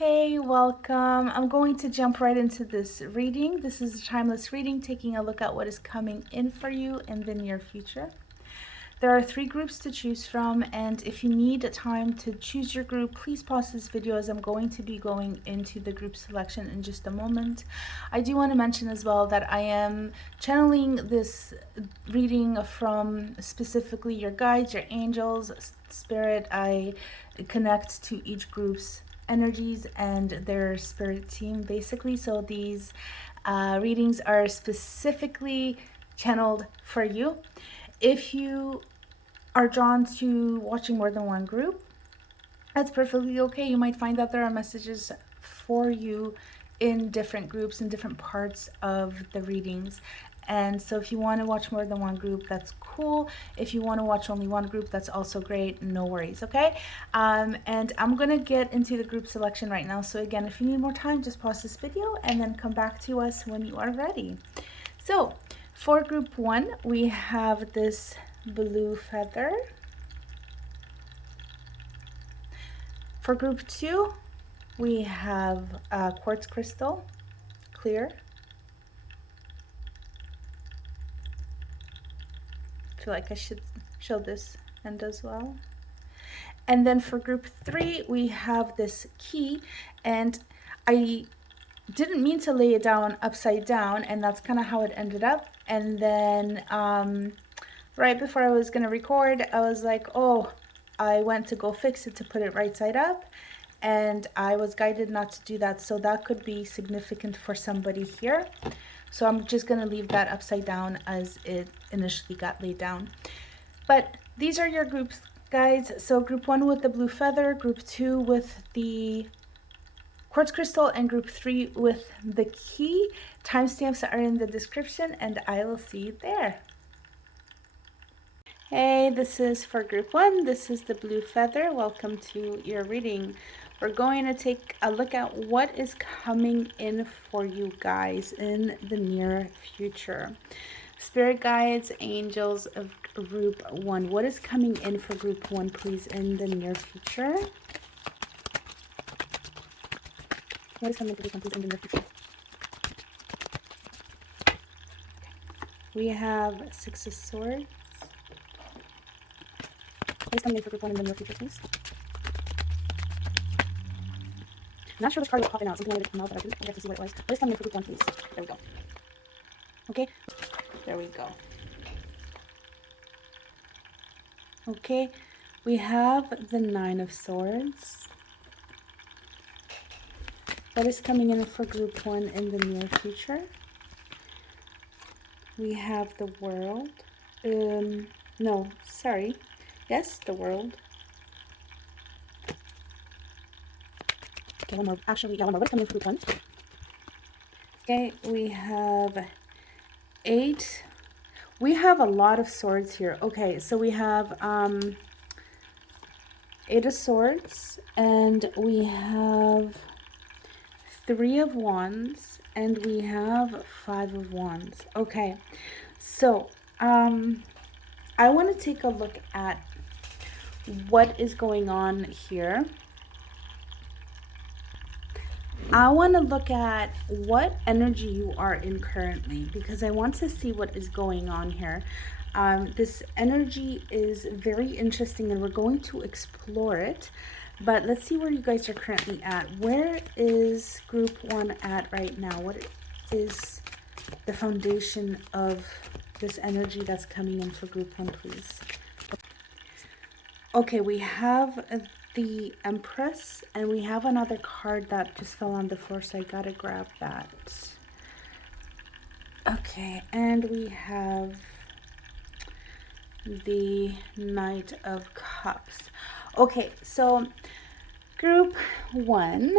Hey, welcome. I'm going to jump right into this reading. This is a timeless reading, taking a look at what is coming in for you in the near future. There are 3 groups to choose from, and if you need time to choose your group, please pause this video as I'm going to be going into the group selection in just a moment. I do want to mention as well that I am channeling this reading from specifically your guides, your angels, spirit. I connect to each group's energies and their spirit team basically, so these readings are specifically channeled for you. If you are drawn to watching more than one group, that's perfectly okay. You might find that there are messages for you in different groups in different parts of the readings. And so if you want to watch more than one group, that's cool. If you want to watch only one group, that's also great. No worries, okay? And I'm going to get into the group selection right now. So again, if you need more time, just pause this video and then come back to us when you are ready. So for group 1, we have this blue feather. For group 2, we have quartz crystal, clear. I feel like I should show this end as well. And then for group 3, we have this key, and I didn't mean to lay it down upside down, and that's kind of how it ended up. And then right before I was going to record, I was like, oh, I went to go fix it to put it right side up, and I was guided not to do that. So that could be significant for somebody here. So I'm just going to leave that upside down as it initially got laid down. But these are your groups, guys. So group 1 with the blue feather, group 2 with the quartz crystal, and group 3 with the key. Timestamps are in the description, and I will see you there. Hey, this is for group 1. This is the blue feather. Welcome to your reading. We're going to take a look at what is coming in for you guys in the near future. Spirit guides, angels of group 1. What is coming in for group 1, please, in the near future? What is coming in for group 1, please, in the near future? We have 6 of Swords. What is coming in for group 1 in the near future, please? I'm not sure which card was popping out. Something wanted to come out, but I didn't get to see what it was. What is coming in for group 1, please? There we go. Okay. There we go. Okay. We have the 9 of Swords. What is coming in for group 1 in the near future? We have the World. No, sorry. Yes, the World. Okay, one more. Actually, yeah, one more. What's coming in for group 1? Okay, we have 8. We have a lot of swords here. Okay, so we have 8 of Swords, and we have 3 of Wands, and we have 5 of Wands. Okay, so I want to take a look at what is going on here. I want to look at what energy you are in currently, because I want to see what is going on here. This energy is very interesting, and we're going to explore it. But let's see where you guys are currently at. Where is group 1 at right now? What is the foundation of this energy that's coming in for group 1, please? Okay, we have the Empress, and we have another card that just fell on the floor, so I gotta grab that. Okay, and we have the Knight of Cups. Okay, so group 1,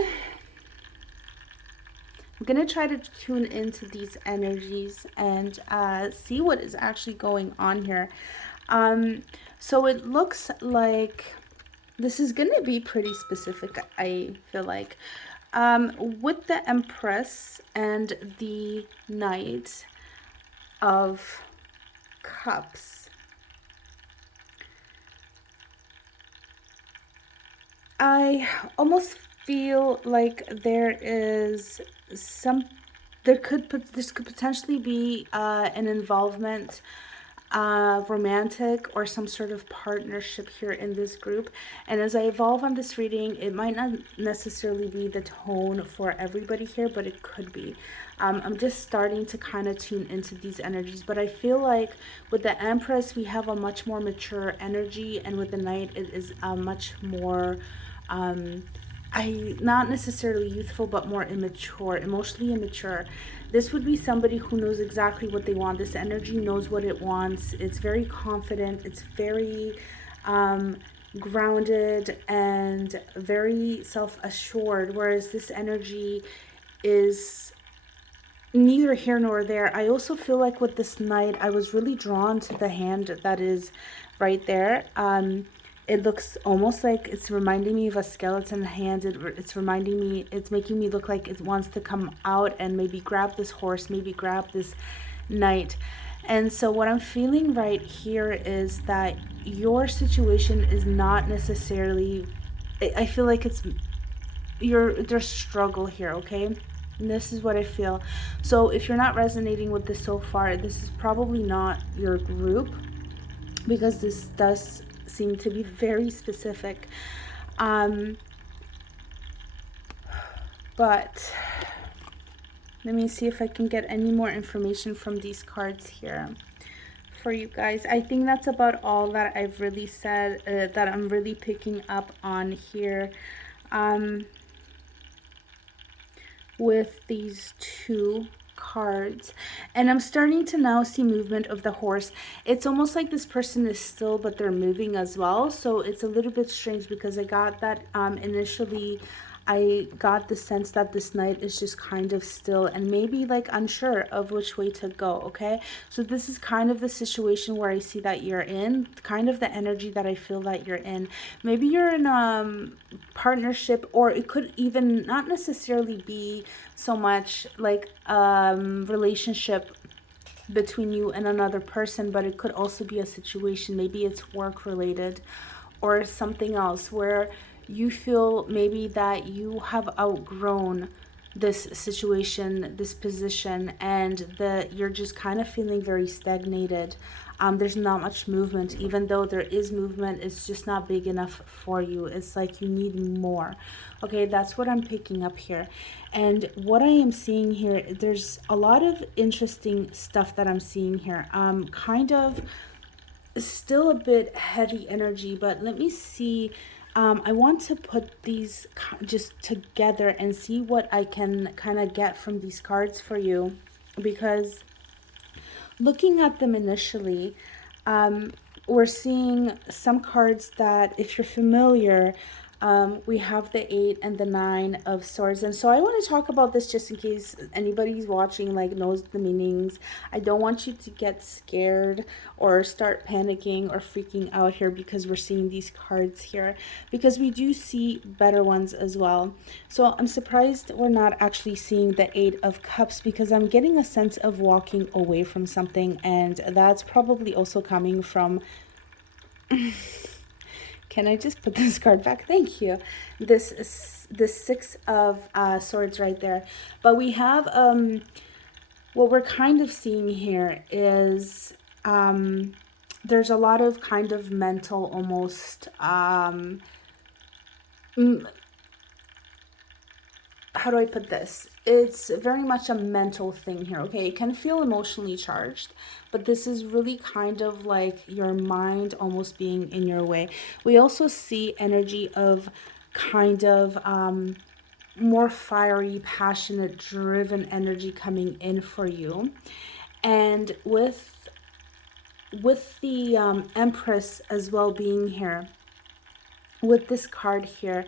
I'm gonna try to tune into these energies and see what is actually going on here. So it looks like this is gonna be pretty specific, I feel like. With the Empress and the Knight of Cups, I almost feel like some this could potentially be an involvement, romantic or some sort of partnership here in this group. And as I evolve on this reading, it might not necessarily be the tone for everybody here, but it could be. I'm just starting to kind of tune into these energies, but I feel like with the Empress, we have a much more mature energy, and with the Knight, it is a much more not necessarily youthful, but more immature, emotionally immature. This would be somebody who knows exactly what they want. This energy knows what it wants. It's very confident. It's very grounded and very self-assured. Whereas this energy is neither here nor there. I also feel like with this Knight, I was really drawn to the hand that is right there. It looks almost like it's reminding me of a skeleton hand. It's reminding me, it's making me look like it wants to come out and maybe grab this horse, maybe grab this Knight. And so what I'm feeling right here is that your situation is not necessarily, I feel like there's struggle here, okay? And this is what I feel. So if you're not resonating with this so far, this is probably not your group, because this does seem to be very specific. But let me see if I can get any more information from these cards here for you guys. I think that's about all that I've really said, that I'm really picking up on here. With these two cards, and I'm starting to now see movement of the horse. It's almost like this person is still, but they're moving as well. So it's a little bit strange, because I got that initially I got the sense that this Knight is just kind of still and maybe like unsure of which way to go. Okay, so this is kind of the situation where I see that you're in, kind of the energy that I feel that you're in. Maybe you're in partnership, or it could even not necessarily be so much like relationship between you and another person, but it could also be a situation, maybe it's work related or something else, where you feel maybe that you have outgrown this situation, this position, and that you're just kind of feeling very stagnated. There's not much movement. Even though there is movement, it's just not big enough for you. It's like you need more. Okay, that's what I'm picking up here. And what I am seeing here, there's a lot of interesting stuff that I'm seeing here. Kind of still a bit heavy energy, but let me see. I want to put these just together and see what I can kind of get from these cards for you, because looking at them initially, we're seeing some cards that, if you're familiar, we have the 8 and the 9 of swords. And so I want to talk about this just in case anybody's watching like knows the meanings. I don't want you to get scared or start panicking or freaking out here, because we're seeing these cards here, because we do see better ones as well. So I'm surprised we're not actually seeing the 8 of cups, because I'm getting a sense of walking away from something, and that's probably also coming from can I just put this card back? Thank you. This is the 6 of swords right there. But we have what we're kind of seeing here is there's a lot of kind of mental, almost how do I put this? It's very much a mental thing here, okay? It can feel emotionally charged, but this is really kind of like your mind almost being in your way. We also see energy of kind of more fiery, passionate, driven energy coming in for you. And with the Empress as well being here, with this card here,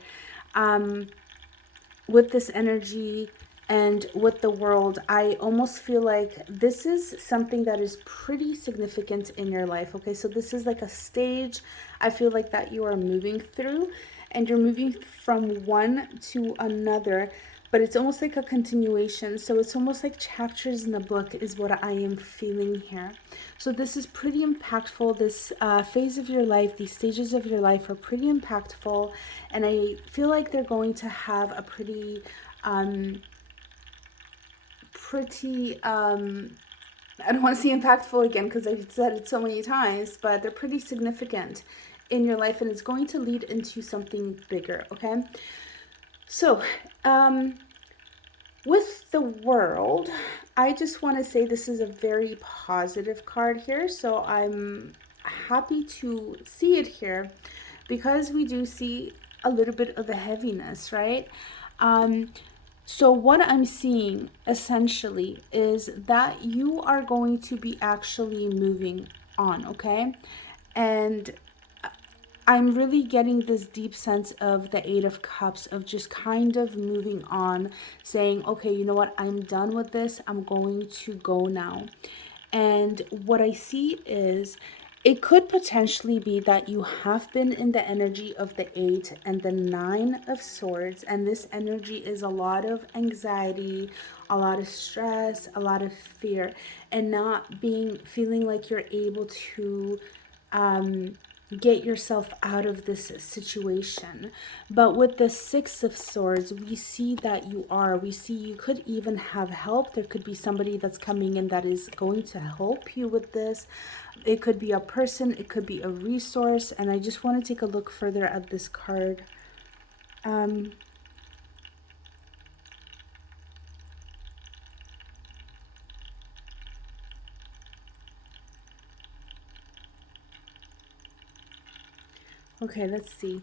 with this energy and with the World, I almost feel like this is something that is pretty significant in your life. Okay, so this is like a stage I feel like that you are moving through, and you're moving from one to another. but it's almost like a continuation. So it's almost like chapters in the book is what I am feeling here. So this is pretty impactful. This phase of your life, these stages of your life are pretty impactful, and I feel like they're going to have a pretty I don't want to say impactful again because I've said it so many times, but they're pretty significant in your life, and it's going to lead into something bigger. Okay, so with the world, I just want to say this is a very positive card here, so I'm happy to see it here because we do see a little bit of the heaviness, right? So what I'm seeing essentially is that you are going to be actually moving on, okay? And I'm really getting this deep sense of the Eight of Cups, of just kind of moving on, saying, okay, you know what, I'm done with this. I'm going to go now. And what I see is it could potentially be that you have been in the energy of the Eight and the Nine of Swords. And this energy is a lot of anxiety, a lot of stress, a lot of fear, and not feeling like you're able to get yourself out of this situation. But with the Six of Swords, we see that we see you could even have help. There could be somebody that's coming in that is going to help you with this. It could be a person, it could be a resource. And I just want to take a look further at this card. Okay, let's see.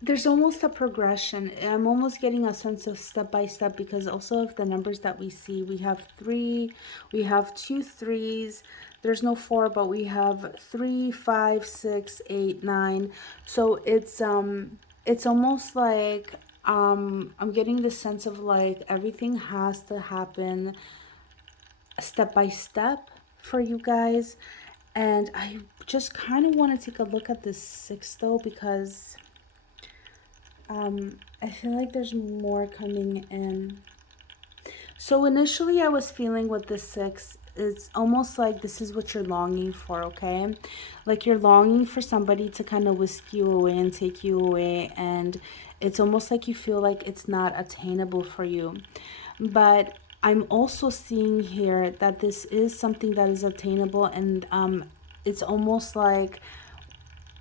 There's almost a progression. I'm almost getting a sense of step by step, because also of the numbers that we see, we have three, we have two threes, there's no four, but we have 3, 5, 6, 8, 9. So it's almost like I'm getting the sense of like everything has to happen step by step for you guys. And I just kind of want to take a look at this 6 though, because I feel like there's more coming in. So initially I was feeling with the 6, it's almost like this is what you're longing for, okay? Like you're longing for somebody to kind of whisk you away and take you away, and it's almost like you feel like it's not attainable for you. But I'm also seeing here that this is something that is attainable, and it's almost like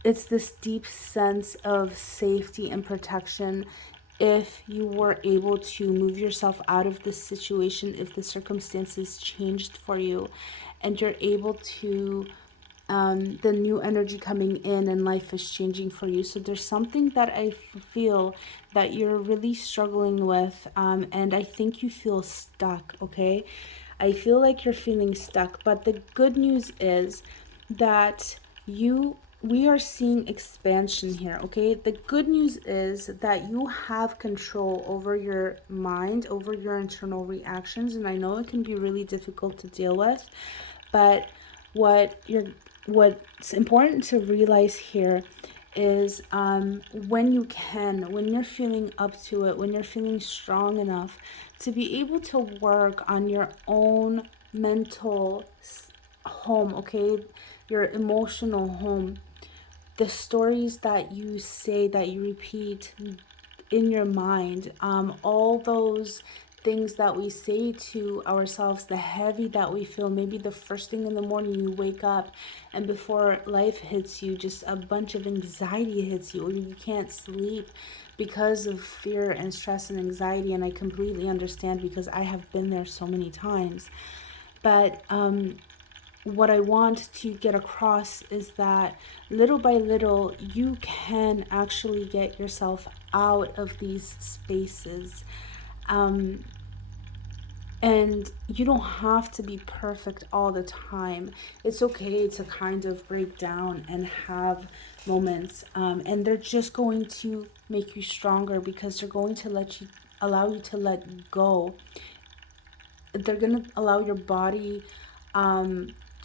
it's this deep sense of safety and protection if you were able to move yourself out of this situation, if the circumstances changed for you and you're able to, the new energy coming in and life is changing for you. So there's something that I feel that you're really struggling with, and I think you feel stuck, okay? I feel like you're feeling stuck, but the good news is that we are seeing expansion here, okay? The good news is that you have control over your mind, over your internal reactions, and I know it can be really difficult to deal with, but what's important to realize here is when you're feeling up to it, when you're feeling strong enough to be able to work on your own mental home, okay, your emotional home, the stories that you say, that you repeat in your mind, all those things that we say to ourselves, the heavy that we feel, maybe the first thing in the morning you wake up and before life hits you, just a bunch of anxiety hits you, or you can't sleep because of fear and stress and anxiety. And I completely understand, because I have been there so many times. But what I want to get across is that little by little, you can actually get yourself out of these spaces. And you don't have to be perfect all the time. It's okay to kind of break down and have moments. And they're just going to make you stronger, because they're going to allow you to let go. They're going to allow your body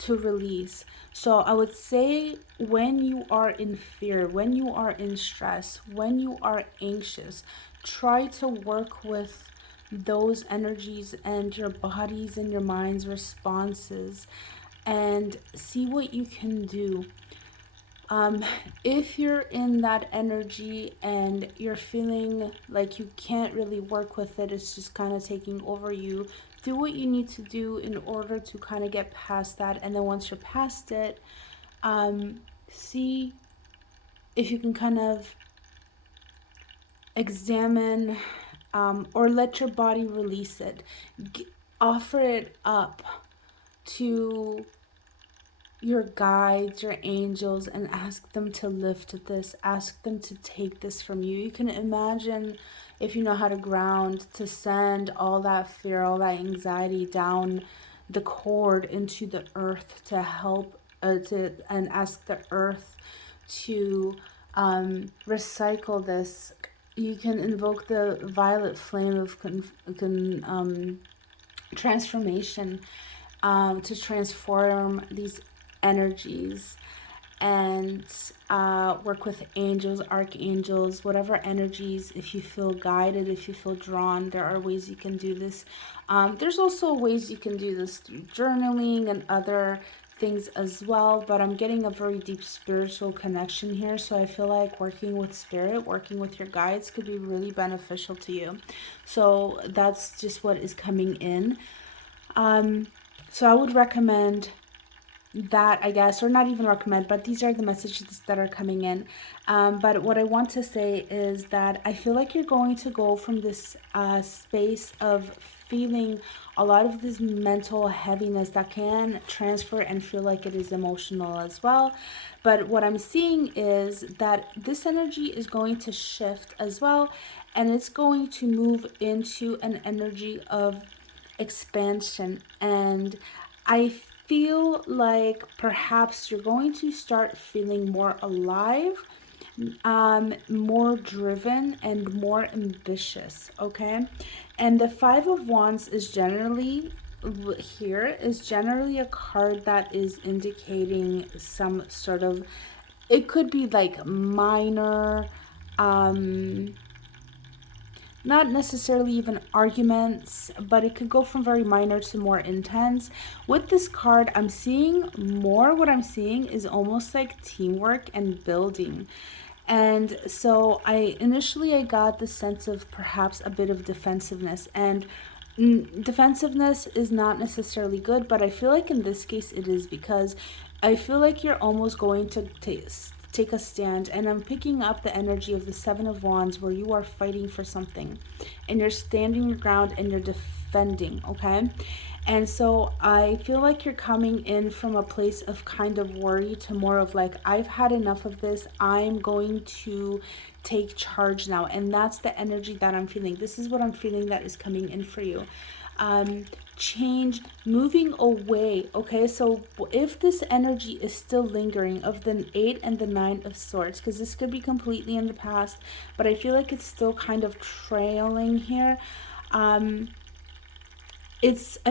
to release. So I would say when you are in fear, when you are in stress, when you are anxious, try to work with those energies and your body's and your mind's responses and see what you can do. Um, if you're in that energy and you're feeling like you can't really work with it, it's just kind of taking over you, do what you need to do in order to kind of get past that. And then once you're past it, um, see if you can kind of examine or let your body release it. Offer it up to your guides, your angels, and ask them to lift this, ask them to take this from you. You can imagine, if you know how to ground, to send all that fear, all that anxiety down the cord into the earth to help and ask the earth to recycle this. You can invoke the violet flame of transformation to transform these energies and work with angels, archangels, whatever energies. If you feel guided, if you feel drawn, there are ways you can do this. There's also ways you can do this through journaling and other things as well, but I'm getting a very deep spiritual connection here, so I feel like working with spirit, working with your guides could be really beneficial to you. So that's just what is coming in. So I would recommend that, I guess, or not even recommend, but these are the messages that are coming in. But what I want to say is that I feel like you're going to go from this space of feeling a lot of this mental heaviness that can transfer and feel like it is emotional as well. But what I'm seeing is that this energy is going to shift as well, and it's going to move into an energy of expansion. And I feel like perhaps you're going to start feeling more alive, more driven, and more ambitious. Okay. And the Five of Wands is generally a card that is indicating some sort of, it could be like minor, um not necessarily even arguments, but it could go from very minor to more intense. With this card, I'm seeing more, what I'm seeing is almost like teamwork and building. And so I got the sense of perhaps a bit of defensiveness, and defensiveness is not necessarily good, but I feel like in this case it is, because I feel like you're almost going to take a stand, and I'm picking up the energy of the Seven of Wands where you are fighting for something and you're standing your ground and you're defending. Okay. And so I feel like you're coming in from a place of kind of worry to more of like, I've had enough of this, I'm going to take charge now. And that's the energy that I'm feeling. This is what I'm feeling that is coming in for you. Change, moving away. Okay, so if this energy is still lingering of the 8 and the 9 of Swords, because this could be completely in the past, but I feel like it's still kind of trailing here. I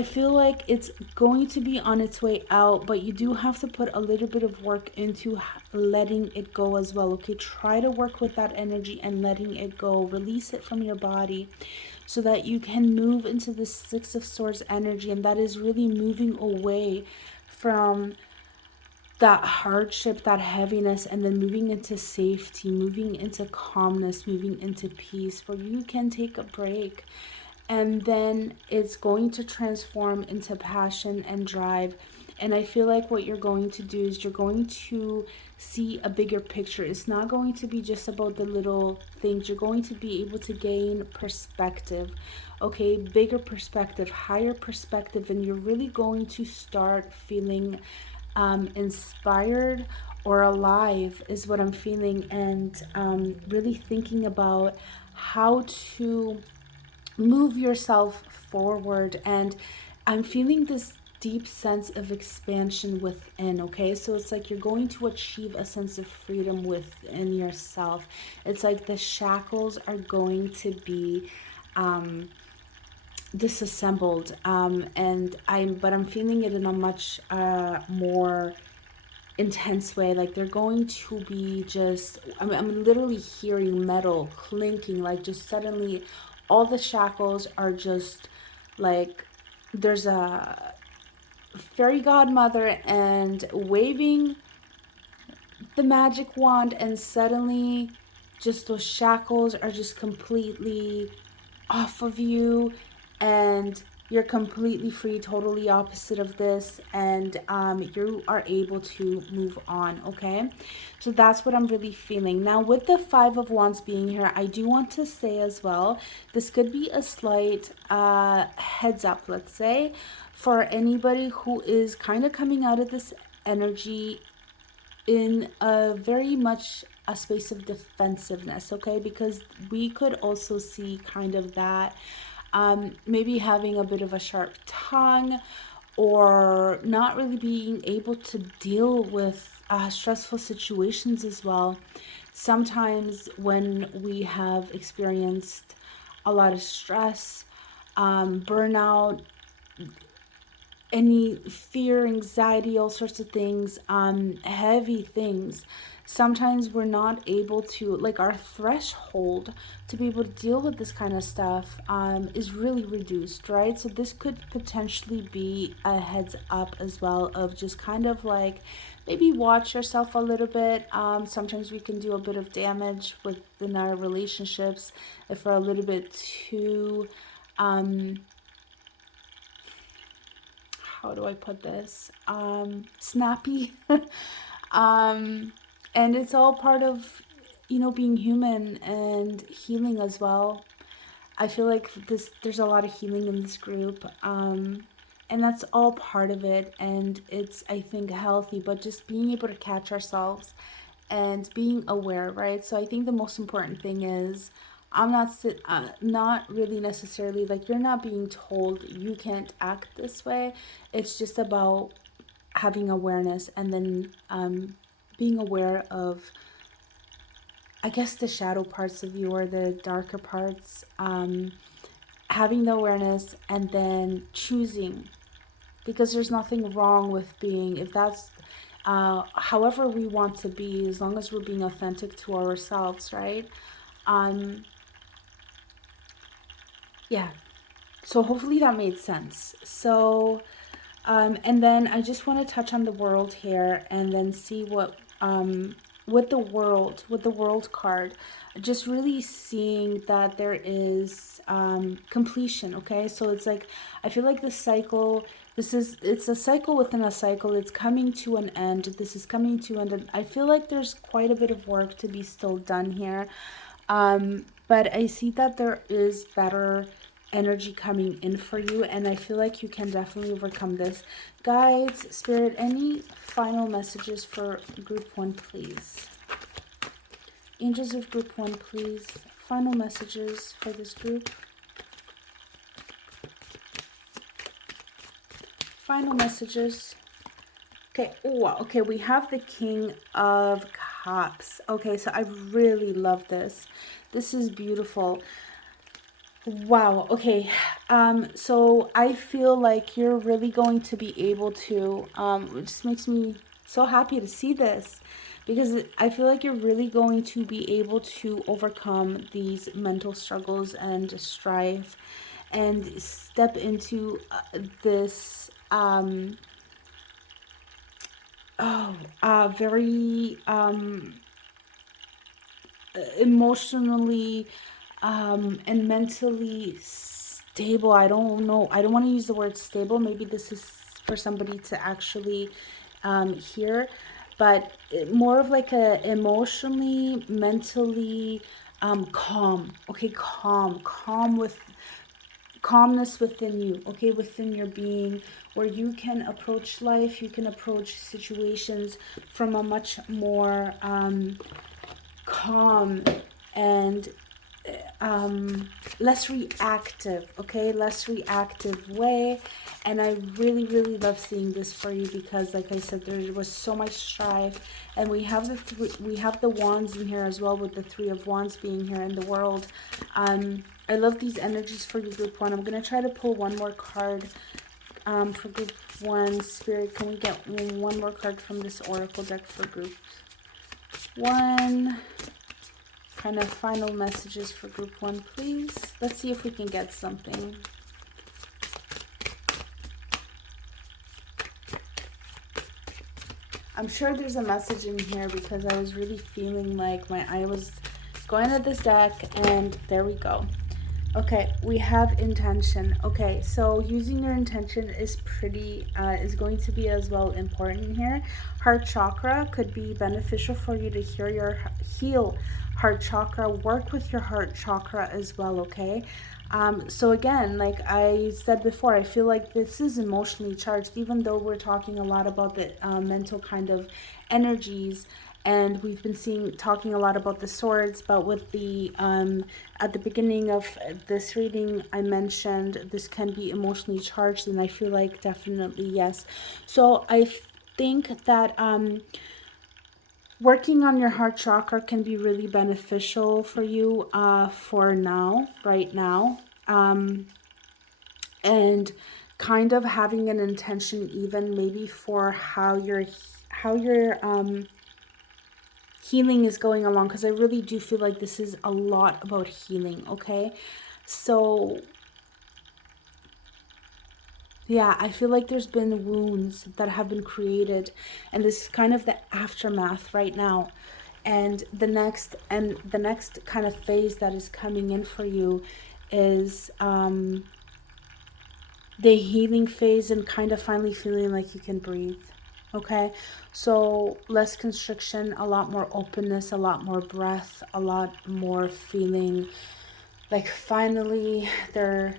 feel like it's going to be on its way out, but you do have to put a little bit of work into letting it go as well. Okay, try to work with that energy and letting it go. Release it from your body so that you can move into the Six of Swords energy, and that is really moving away from that hardship, that heaviness, and then moving into safety, moving into calmness, moving into peace, where you can take a break. And then it's going to transform into passion and drive. And I feel like what you're going to do is you're going to see a bigger picture. It's not going to be just about the little things. You're going to be able to gain perspective. Okay, bigger perspective, higher perspective, and you're really going to start feeling inspired or alive is what I'm feeling. And really thinking about how to move yourself forward. And I'm feeling this deep sense of expansion within. Okay, so it's like you're going to achieve a sense of freedom within yourself. It's like the shackles are going to be disassembled, and I'm feeling it in a much more intense way. Like they're going to be just, I'm literally hearing metal clinking, like just suddenly all the shackles are just like, there's a fairy godmother and waving the magic wand, and suddenly just those shackles are just completely off of you, and you're completely free, totally opposite of this, and you are able to move on. Okay, so that's what I'm really feeling now with the Five of Wands being here. I do want to say as well, this could be a slight heads up, let's say, for anybody who is kind of coming out of this energy in a very much a space of defensiveness. Okay, because we could also see kind of that, maybe having a bit of a sharp tongue, or not really being able to deal with stressful situations as well. Sometimes when we have experienced a lot of stress, burnout, any fear, anxiety, all sorts of things, heavy things. Sometimes we're not able to, like, our threshold to be able to deal with this kind of stuff is really reduced, right? So this could potentially be a heads up as well of just kind of like maybe watch yourself a little bit. Sometimes we can do a bit of damage within our relationships if we're a little bit too how do I put this? Snappy. um, and it's all part of, being human and healing as well. I feel like there's a lot of healing in this group. And that's all part of it. And it's, I think, healthy, but just being able to catch ourselves and being aware, right? So I think the most important thing is I'm not really necessarily like you're not being told you can't act this way. It's just about having awareness, and then being aware of, I guess, the shadow parts of you or the darker parts. Having the awareness and then choosing, because there's nothing wrong with being, if that's however we want to be, as long as we're being authentic to ourselves, right? um yeah, so hopefully that made sense. So and then I just want to touch on the world here, and then see what with the world card, just really seeing that there is completion. Okay, so it's like I feel like the cycle, it's a cycle within a cycle. It's coming to an end. This is coming to an end. I feel like there's quite a bit of work to be still done here. But I see that there is better energy coming in for you, and I feel like you can definitely overcome this. Guides, Spirit, any final messages for group one, please? Angels of group one, please. Final messages for this group. Final messages. Okay, oh, okay, we have the King of Cups. Okay, so I really love this. This is beautiful. Wow, okay. So I feel like you're really going to be able to, it just makes me so happy to see this, because I feel like you're really going to be able to overcome these mental struggles and strife, and step into this very emotionally and mentally stable. I don't know. I don't want to use the word stable. Maybe this is for somebody to actually hear, but more of like a emotionally, mentally calm. Okay, calm with calmness within you, okay, within your being, where you can approach life, you can approach situations from a much more calm and less reactive, okay, less reactive way. And I really, really love seeing this for you, because like I said, there was so much strife, and we have we have the wands in here as well, with the Three of Wands being here in the world. I love these energies for you, group one. I'm going to try to pull one more card for group one. Spirit, can we get one more card from this oracle deck for group one? Kind of final messages for group one, please. Let's see if we can get something. I'm sure there's a message in here because I was really feeling like I was going to this deck, and there we go. Okay, we have intention. Okay, so using your intention is is going to be as well important here. Heart chakra could be beneficial for you to heal heart chakra, work with your heart chakra as well, okay? So again, like I said before, I feel like this is emotionally charged, even though we're talking a lot about the mental kind of energies. And we've been talking a lot about the swords, but with the at the beginning of this reading, I mentioned this can be emotionally charged, and I feel like definitely yes. So I think that working on your heart chakra can be really beneficial for you for now, right now, and kind of having an intention even maybe for how your healing is going along, because I really do feel like this is a lot about healing, okay? So yeah, I feel like there's been wounds that have been created, and this is kind of the aftermath right now. And the next kind of phase that is coming in for you is the healing phase and kind of finally feeling like you can breathe. Okay, so less constriction, a lot more openness, a lot more breath, a lot more feeling like finally there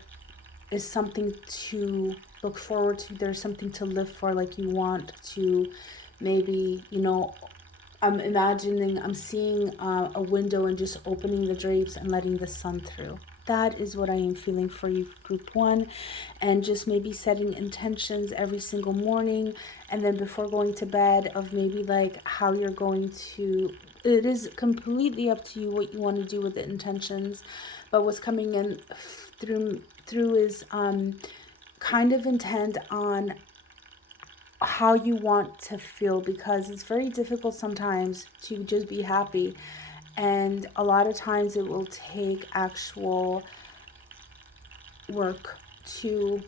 is something to look forward to. There's something to live for, like you want to maybe, you know, I'm seeing a window and just opening the drapes and letting the sun through. That is what I am feeling for you, group one. And just maybe setting intentions every single morning, and then before going to bed, of maybe like how you're going to, it is completely up to you what you want to do with the intentions. But what's coming in through is kind of intent on how you want to feel, because it's very difficult sometimes to just be happy, and a lot of times it will take actual work to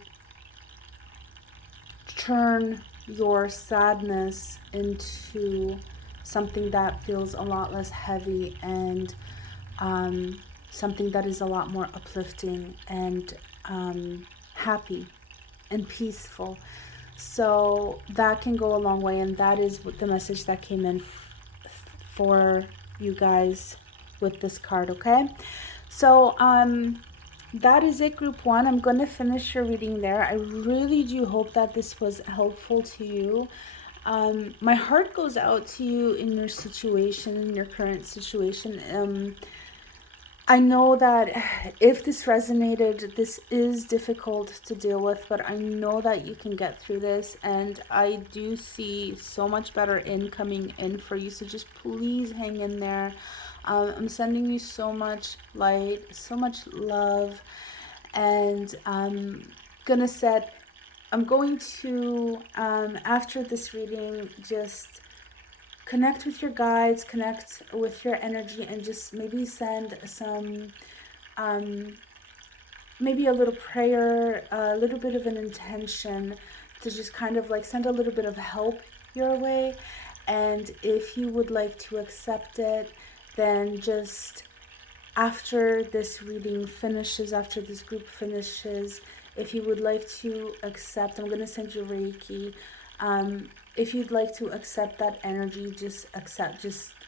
turn your sadness into something that feels a lot less heavy, and something that is a lot more uplifting and happy and peaceful. So that can go a long way, and that is the message that came in for you guys with this card, okay? So that is it, group one. I'm going to finish your reading there. I really do hope that this was helpful to you. My heart goes out to you in your situation, in your current situation. I know that if this resonated, this is difficult to deal with, but I know that you can get through this, and I do see so much better coming in for you, so just please hang in there. I'm sending you so much light, so much love, and I'm going to, after this reading, just connect with your guides, connect with your energy, and just maybe send some, maybe a little prayer, a little bit of an intention to just kind of like send a little bit of help your way. And if you would like to accept it, then just after this reading finishes, after this group finishes, if you would like to accept, I'm going to send you Reiki. If you'd like to accept that energy, just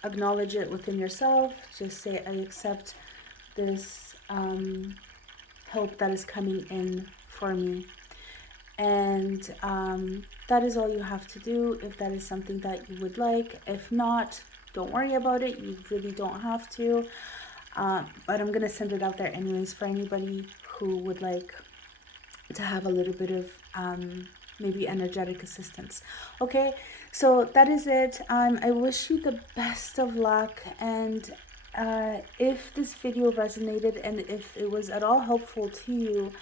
acknowledge it within yourself. Just say, I accept this help that is coming in for me. And that is all you have to do if that is something that you would like. If not, don't worry about it. You really don't have to. But I'm going to send it out there anyways for anybody who would like to have a little bit of maybe energetic assistance. Okay, so that is it. I wish you the best of luck, and if this video resonated and if it was at all helpful to you,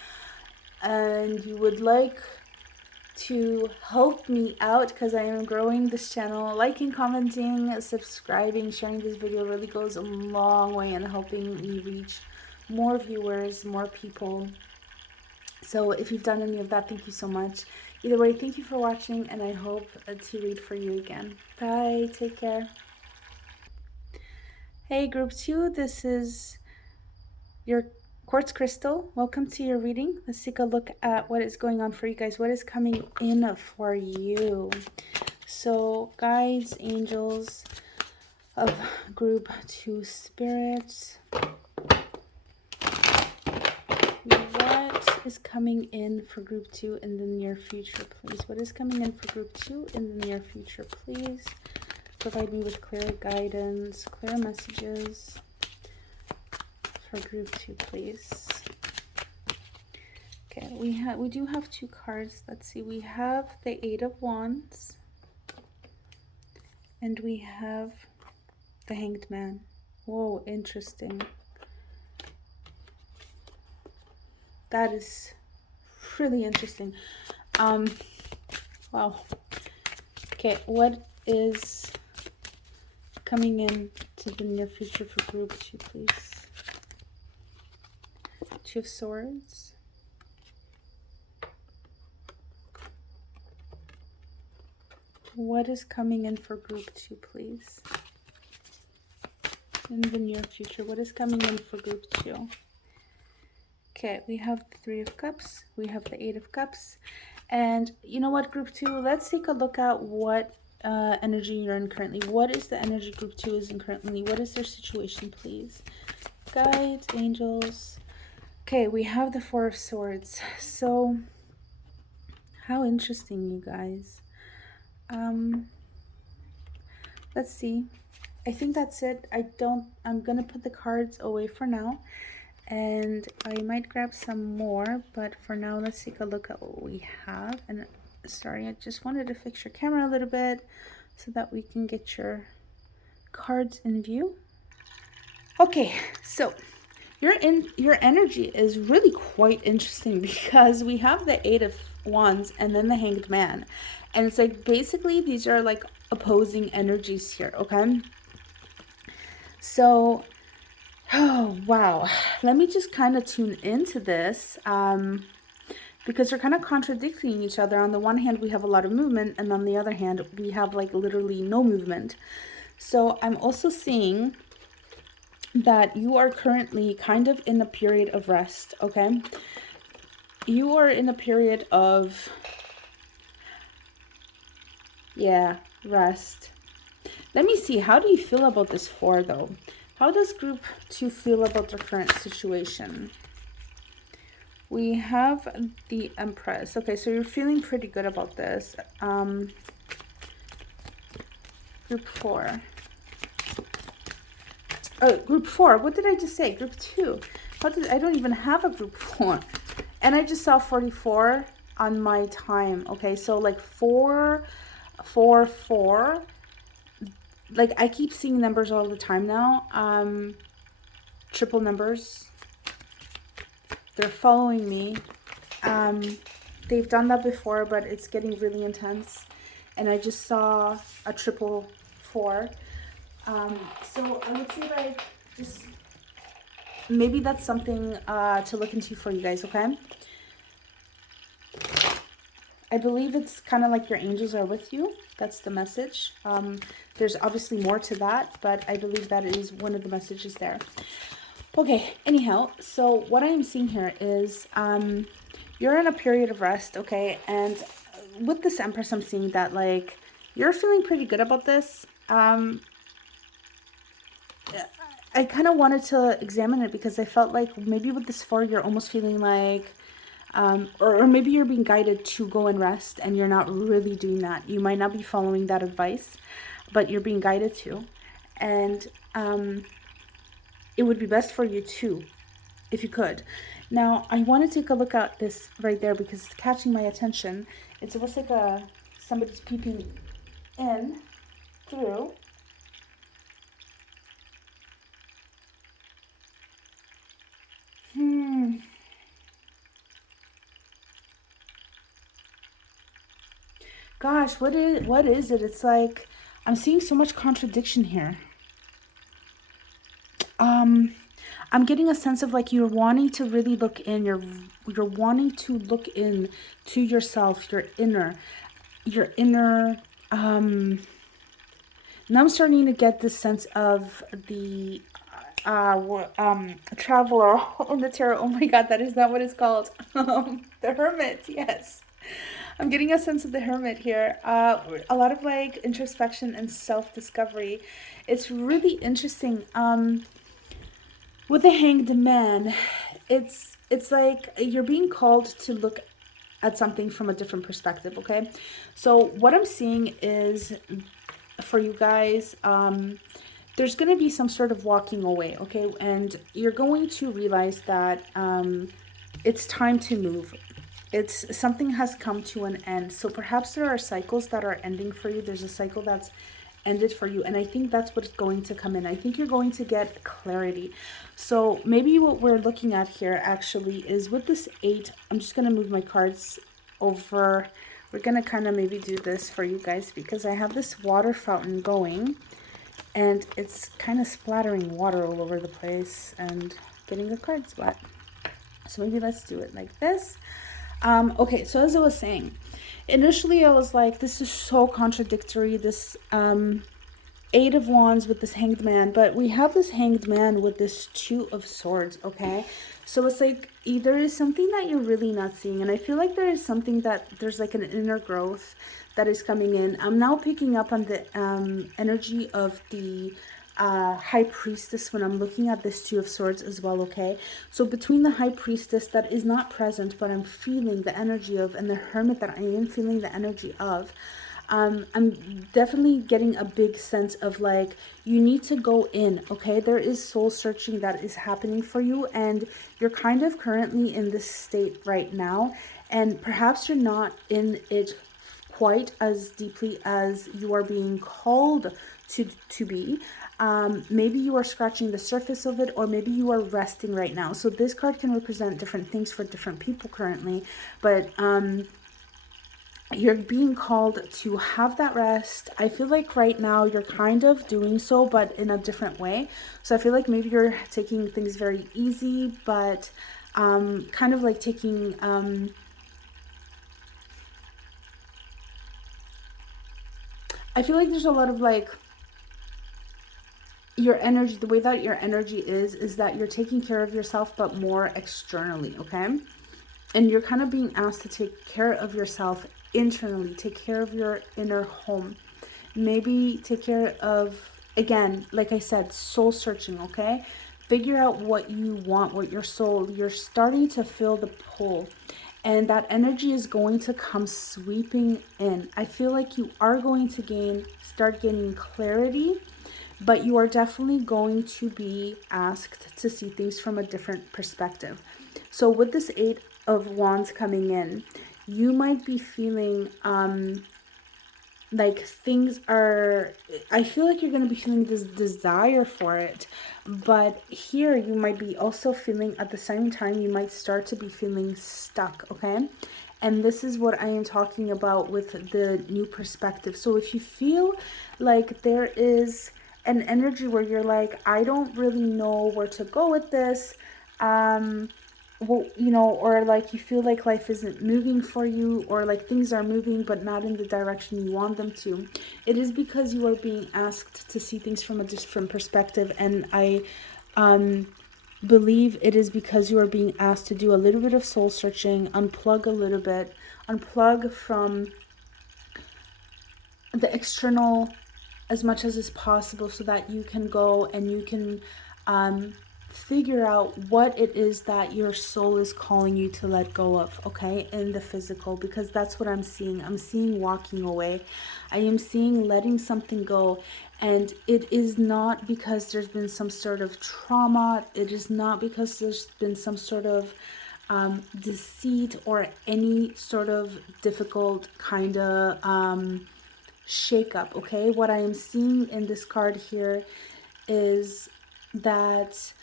and you would like to help me out because I am growing this channel, liking, commenting, subscribing, sharing this video really goes a long way in helping me reach more viewers, more people. So if you've done any of that, thank you so much. Either way, thank you for watching, and I hope to read for you again. Bye, take care. Hey group 2, this is your quartz crystal. Welcome to your reading. Let's take a look at what is going on for you guys. What is coming in for you? So guides, angels of group 2 spirits. What is coming in for group 2 in the near future, please? What is coming in for group 2 in the near future, please? Provide me with clear guidance, clear messages for group 2, please. Okay, we do have 2 cards. Let's see. We have the 8 of Wands, and we have the Hanged Man. Whoa, interesting. That is really interesting. Wow. Okay, what is coming in to the near future for group 2, please? 2 of Swords. What is coming in for group 2, please? In the near future, what is coming in for group 2? Okay, we have the 3 of Cups, we have the 8 of Cups, and you know what, group 2, let's take a look at what energy you're in currently. What is the energy group 2 is in currently? What is their situation, please? Guides, angels. Okay, we have the 4 of Swords. So, how interesting, you guys. Let's see. I think that's it. I'm gonna put the cards away for now, and I might grab some more, but for now let's take a look at what we have. And sorry, I just wanted to fix your camera a little bit so that we can get your cards in view. Okay, so your energy is really quite interesting because we have the 8 of Wands and then the Hanged Man, and it's like basically these are like opposing energies here. Okay, so oh wow, let me just kind of tune into this because they're kind of contradicting each other. On the one hand we have a lot of movement, and on the other hand we have like literally no movement. So I'm also seeing that you are currently kind of in a period of rest. Okay, you are in a period of rest. Let me see, how do you feel about this 4 though? How does group 2 feel about their current situation? We have the Empress. Okay, so you're feeling pretty good about this. Group 4. Oh, group 4. What did I just say? Group 2. I don't even have a group 4. And I just saw 44 on my time. Okay, so like 4, 4, 4. Like I keep seeing numbers all the time now. Triple numbers. They're following me. They've done that before, but it's getting really intense. And I just saw a triple 4. So I would say like just maybe that's something to look into for you guys. Okay, I believe it's kind of like your angels are with you. That's the message. There's obviously more to that, but I believe that is one of the messages there. Okay, anyhow, so what I am seeing here is you're in a period of rest. Okay, and with this Empress I'm seeing that like you're feeling pretty good about this. I kind of wanted to examine it because I felt like maybe with this 4 you're almost feeling like or maybe you're being guided to go and rest and you're not really doing that. You might not be following that advice, but you're being guided to, and it would be best for you too if you could. Now I want to take a look at this right there because it's catching my attention. It's almost like somebody's peeping in through. Gosh, what is it? It's like I'm seeing so much contradiction here. Um, I'm getting a sense of like you're wanting to really look in. You're wanting to look in to yourself, your inner. Um, Now I'm starting to get this sense of the traveler in the tarot. Oh my god, that is not what it's called. The hermit, yes. I'm getting a sense of the hermit here. A lot of like introspection and self-discovery. It's really interesting. With the hanged man, it's like you're being called to look at something from a different perspective, okay? So what I'm seeing is for you guys, there's going to be some sort of walking away, okay? And you're going to realize that it's time to move. It's something has come to an end. So perhaps there are cycles that are ending for you. There's a cycle that's ended for you, and I think that's what's going to come in. I think you're going to get clarity. So maybe what we're looking at here actually is with this 8. I'm just going to move my cards over. We're going to kind of maybe do this for you guys because I have this water fountain going and it's kind of splattering water all over the place and getting the cards wet. So maybe let's do it like this. Okay, so as I was saying, initially I was like, this is so contradictory, this 8 of Wands with this Hanged Man, but we have this Hanged Man with this 2 of Swords, okay? So it's like there is something that you're really not seeing, and I feel like there is something that there's like an inner growth that is coming in. I'm now picking up on the energy of the High Priestess when I'm looking at this 2 of Swords as well, okay? So between the High Priestess that is not present, but I'm feeling the energy of, and the Hermit that I am feeling the energy of, I'm definitely getting a big sense of like, you need to go in, okay? There is soul searching that is happening for you, and you're kind of currently in this state right now, and perhaps you're not in it quite as deeply as you are being called to be. Maybe you are scratching the surface of it, or maybe you are resting right now. So this card can represent different things for different people currently, but you're being called to have that rest. I feel like right now you're kind of doing so, but in a different way. So I feel like maybe you're taking things very easy, but kind of like taking I feel like there's a lot of like your energy, the way that your energy is that you're taking care of yourself, but more externally, okay? And you're kind of being asked to take care of yourself internally, take care of your inner home. Maybe take care of, again, like I said, soul searching, okay? Figure out what you want, what your soul, you're starting to feel the pull. And that energy is going to come sweeping in. I feel like you are going to start gaining clarity, but you are definitely going to be asked to see things from a different perspective. So with this 8 of Wands coming in, you might be feeling like things are, I feel like you're going to be feeling this desire for it, but here you might be also feeling at the same time, you might start to be feeling stuck, okay? And this is what I am talking about with the new perspective. So if you feel like there is an energy where you're like, I don't really know where to go with this, well, you know, or like you feel like life isn't moving for you, or like things are moving but not in the direction you want them to, it is because you are being asked to see things from a different perspective. And I believe it is because you are being asked to do a little bit of soul searching, unplug a little bit, unplug from the external as much as is possible, so that you can go and you can figure out what it is that your soul is calling you to let go of, okay, in the physical, because that's what I'm seeing. I'm seeing walking away. I am seeing letting something go, and it is not because there's been some sort of trauma. It is not because there's been some sort of deceit or any sort of difficult kind of shake up, okay? What I am seeing in this card here is that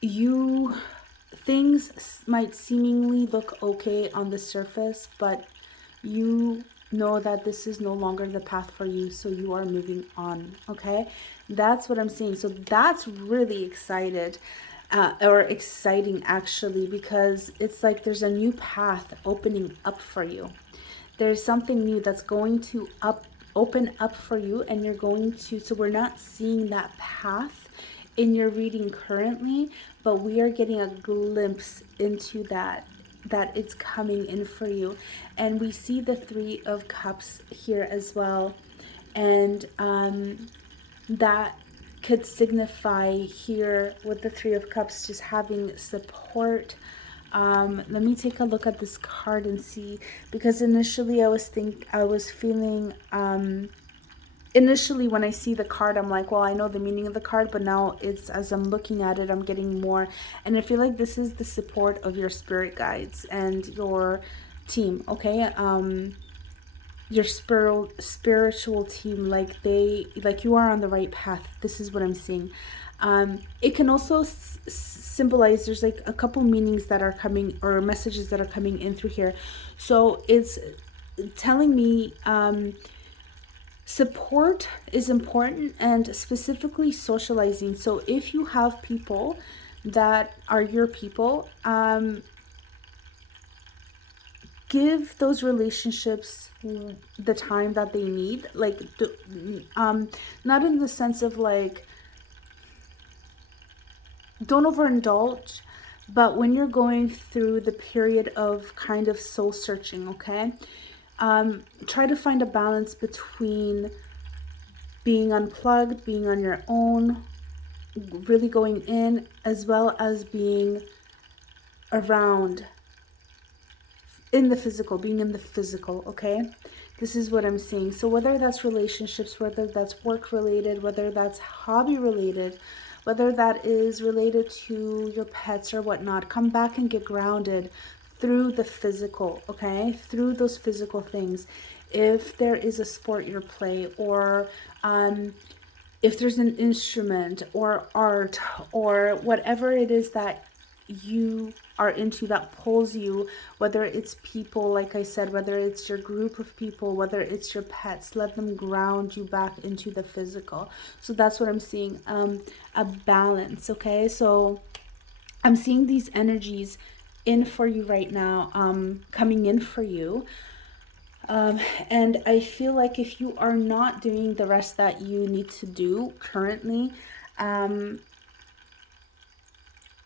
you things might seemingly look okay on the surface, but you know that this is no longer the path for you, so you are moving on. Okay, that's what I'm seeing. So that's really exciting actually, because it's like there's a new path opening up for you. There's something new that's going to open up for you, and you're going to, so we're not seeing that path in your reading currently, but we are getting a glimpse into that it's coming in for you. And we see the Three of Cups here as well, and that could signify here with the Three of Cups just having support. Let me take a look at this card and see, because initially I was feeling initially when I see the card, I'm like, well, I know the meaning of the card, but now it's, as I'm looking at it, I'm getting more, and I feel like this is the support of your spirit guides and your team. Okay, your spiritual team, like you are on the right path. This is what I'm seeing. It can also symbolize, there's like a couple meanings that are coming, or messages that are coming in through here. So it's telling me support is important, and specifically socializing. So if you have people that are your people, give those relationships the time that they need. Like, not in the sense of like, don't overindulge, but when you're going through the period of kind of soul searching, okay, try to find a balance between being unplugged, being on your own, really going in, as well as being around in the physical, being in the physical. Okay, this is what I'm seeing. So whether that's relationships, whether that's work related, whether that's hobby related, whether that is related to your pets or whatnot, come back and get grounded through the physical. Okay, through those physical things. If there is a sport you play, or if there's an instrument or art or whatever it is that you are into that pulls you, whether it's people, like I said, whether it's your group of people, whether it's your pets, let them ground you back into the physical. So that's what I'm seeing, a balance. Okay, so I'm seeing these energies in for you right now, coming in for you. And I feel like if you are not doing the rest that you need to do currently,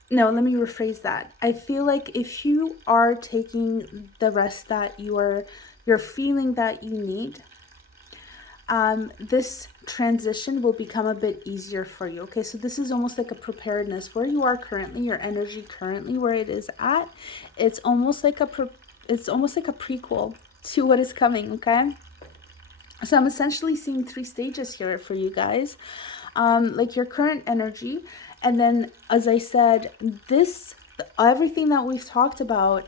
no, let me rephrase that. I feel like if you are taking the rest that you're feeling that you need, this transition will become a bit easier for you. Okay, so this is almost like a preparedness where you are currently, your energy currently where it is at. It's almost like a prequel to what is coming. Okay, so I'm essentially seeing 3 stages here for you guys, like your current energy, and then, as I said, everything that we've talked about,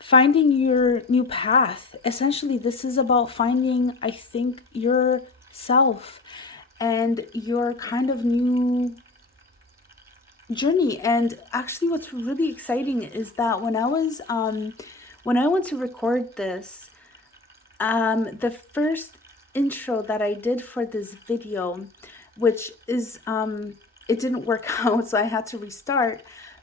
finding your new path. Essentially, this is about finding, I think, yourself and your kind of new journey. And actually, what's really exciting is that when I went to record this, the first intro that I did for this video, which is, it didn't work out, so I had to restart.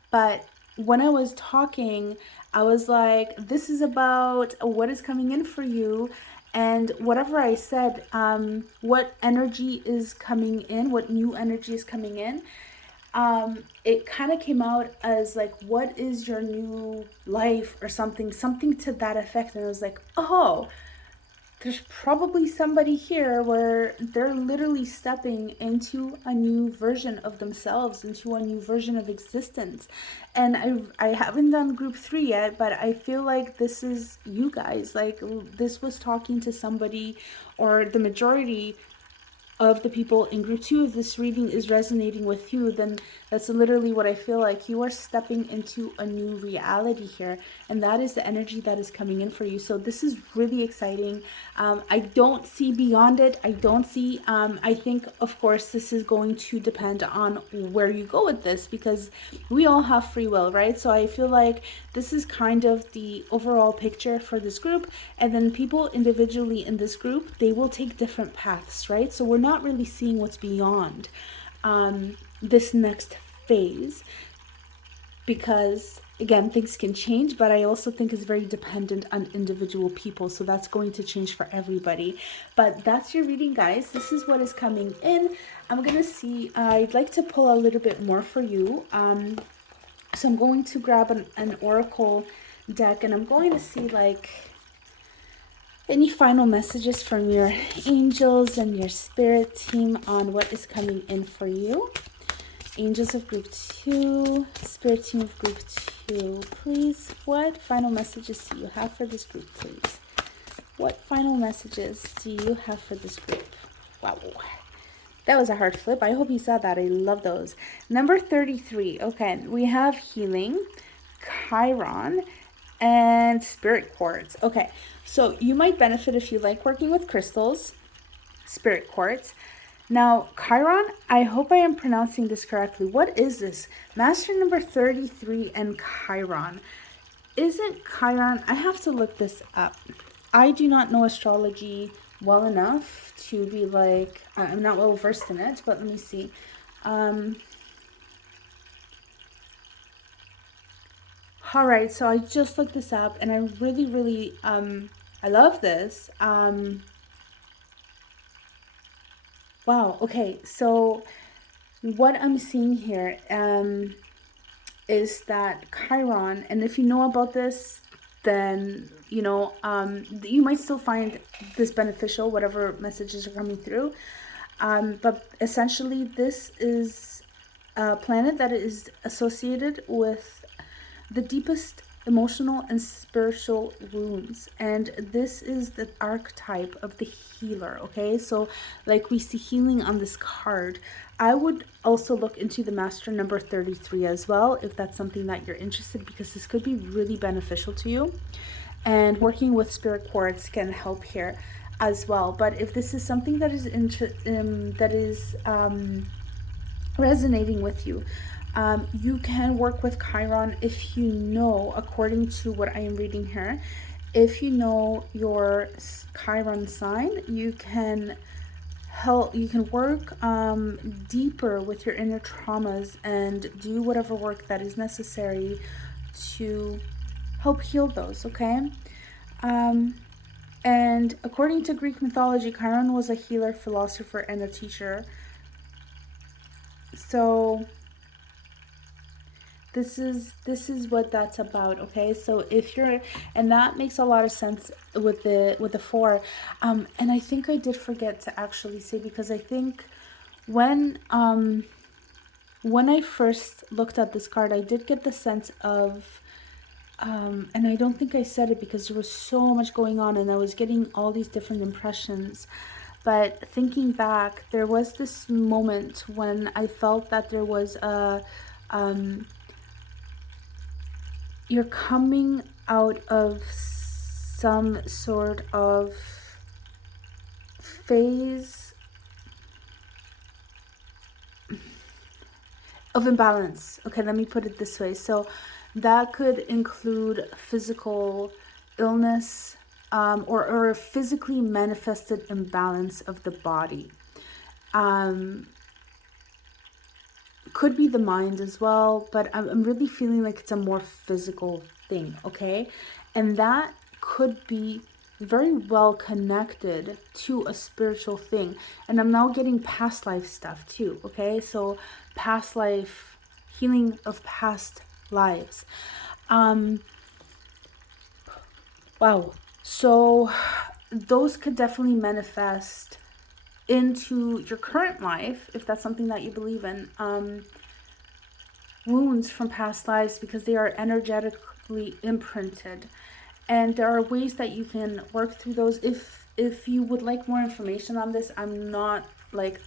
But when I was talking, I was like, this is about what is coming in for you. And whatever I said, what energy is coming in, what new energy is coming in, it kind of came out as like, what is your new life, or something to that effect. And I was like, oh, there's probably somebody here where they're literally stepping into a new version of themselves, into a new version of existence. And I haven't done group 3 yet, but I feel like this is you guys. Like, this was talking to somebody, or the majority of the people in group 2 of this reading is resonating with you, then That's literally what I feel like. You are stepping into a new reality here, and that is the energy that is coming in for you. So this is really exciting. I don't see beyond it. I don't see, I think, of course, this is going to depend on where you go with this, because we all have free will, right? So I feel like this is kind of the overall picture for this group, and then people individually in this group, they will take different paths, right? So we're not really seeing what's beyond this next phase, because again, things can change, but I also think it's very dependent on individual people, so that's going to change for everybody. But that's your reading, guys. This is what is coming in. I'm gonna see, I'd like to pull a little bit more for you, so I'm going to grab an oracle deck, and I'm going to see like any final messages from your angels and your spirit team on what is coming in for you. Angels of group 2, spirit team of group 2, please. What final messages do you have for this group, please? What final messages do you have for this group? Wow. That was a hard flip. I hope you saw that. I love those. Number 33. Okay, we have healing, Chiron, and spirit quartz. Okay, so you might benefit if you like working with crystals, spirit quartz. Now, Chiron, I hope I am pronouncing this correctly. What is this? Master number 33 and Chiron. Isn't Chiron, I have to look this up. I do not know astrology well enough to be like, I'm not well versed in it, but let me see. All right, so I just looked this up, and I really, I love this. Wow, okay, so what I'm seeing here is that Chiron, and if you know about this, then, you know, you might still find this beneficial, whatever messages are coming through. But essentially, this is a planet that is associated with the deepest emotional and spiritual wounds, and this is the archetype of the healer. Okay, so like we see healing on this card. I would also look into the master number 33 as well, if that's something that you're interested, because this could be really beneficial to you, and working with spirit quartz can help here as well. But if this is something that is resonating with you, you can work with Chiron if you know, according to what I am reading here, if you know your Chiron sign, you can work deeper with your inner traumas and do whatever work that is necessary to help heal those, okay? And according to Greek mythology, Chiron was a healer, philosopher, and a teacher. So this is what that's about, okay? So if you're, and that makes a lot of sense with the 4, and I think I did forget to actually say, because I think when I first looked at this card, I did get the sense of and I don't think I said it because there was so much going on and I was getting all these different impressions. But thinking back, there was this moment when I felt that there was a you're coming out of some sort of phase of imbalance. Okay, let me put it this way. So that could include physical illness, or a physically manifested imbalance of the body. Could be the mind as well, but I'm really feeling like it's a more physical thing, okay? And that could be very well connected to a spiritual thing. And I'm now getting past life stuff too, okay? So past life, healing of past lives. Wow. So those could definitely manifest into your current life, if that's something that you believe in. Wounds from past lives, because they are energetically imprinted, and there are ways that you can work through those. If you would like more information on this, I'm not like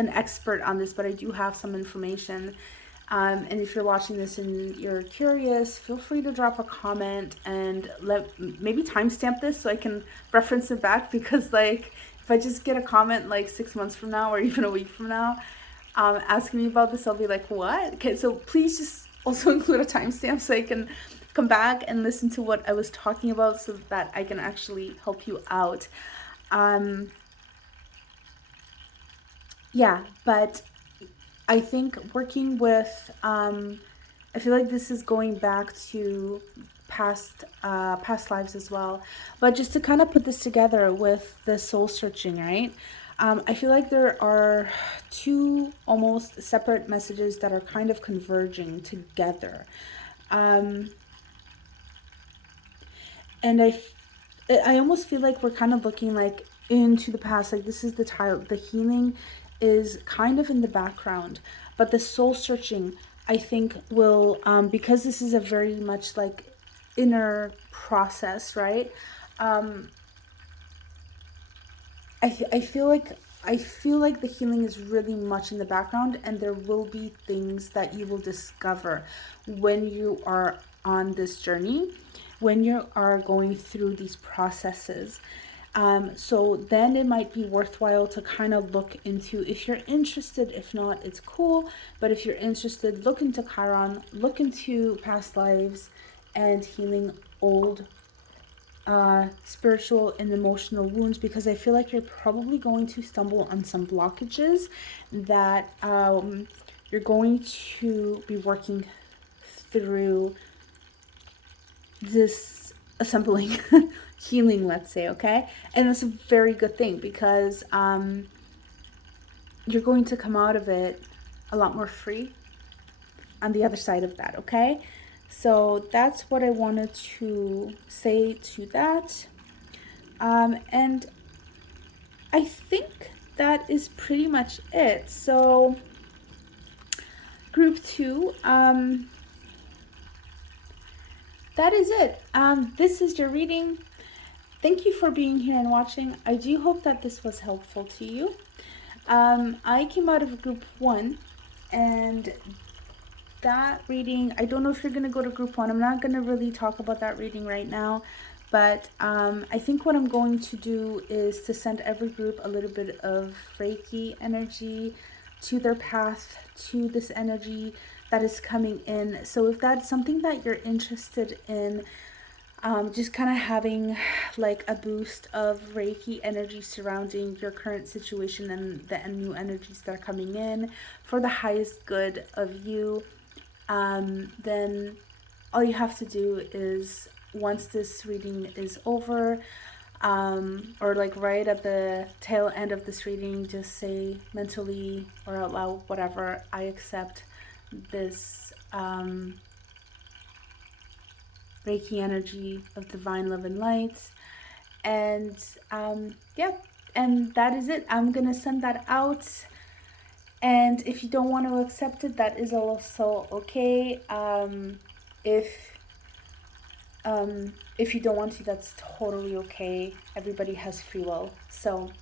an expert on this, but I do have some information. And if you're watching this and you're curious, feel free to drop a comment and maybe timestamp this so I can reference it back, because like if I just get a comment like 6 months from now or even a week from now asking me about this, I'll be like, what? Okay, so please just also include a timestamp so I can come back and listen to what I was talking about so that I can actually help you out. Yeah, but I think working with, I feel like this is going back to past lives as well. But just to kind of put this together with the soul searching, right? I feel like there are two almost separate messages that are kind of converging together. And I almost feel like we're kind of looking like into the past. Like this is the title. The healing is kind of in the background, but the soul searching, I think, will because this is a very much like inner process, right? I feel like the healing is really much in the background, and there will be things that you will discover when you are on this journey, when you are going through these processes. So then it might be worthwhile to kind of look into, if you're interested. If not, it's cool. But if you're interested, look into Chiron, look into past lives and healing old spiritual and emotional wounds, because I feel like you're probably going to stumble on some blockages that you're going to be working through this assembling healing, let's say, okay? And that's a very good thing, because you're going to come out of it a lot more free on the other side of that, okay? So that's what I wanted to say to that. And I think that is pretty much it. So group 2, that is it. This is your reading. Thank you for being here and watching. I do hope that this was helpful to you. I came out of group 1, and that reading, I don't know if you're going to go to group 1. I'm not going to really talk about that reading right now, but I think what I'm going to do is to send every group a little bit of Reiki energy to their path, to this energy that is coming in. So if that's something that you're interested in, just kind of having like a boost of Reiki energy surrounding your current situation and the new energies that are coming in for the highest good of you, then all you have to do is, once this reading is over, or like right at the tail end of this reading, just say mentally or out loud, whatever, I accept this Reiki energy of divine love and light. And yeah, and that is it. I'm gonna send that out, and if you don't want to accept it, that is also okay. If you don't want to, that's totally okay. Everybody has free will. So,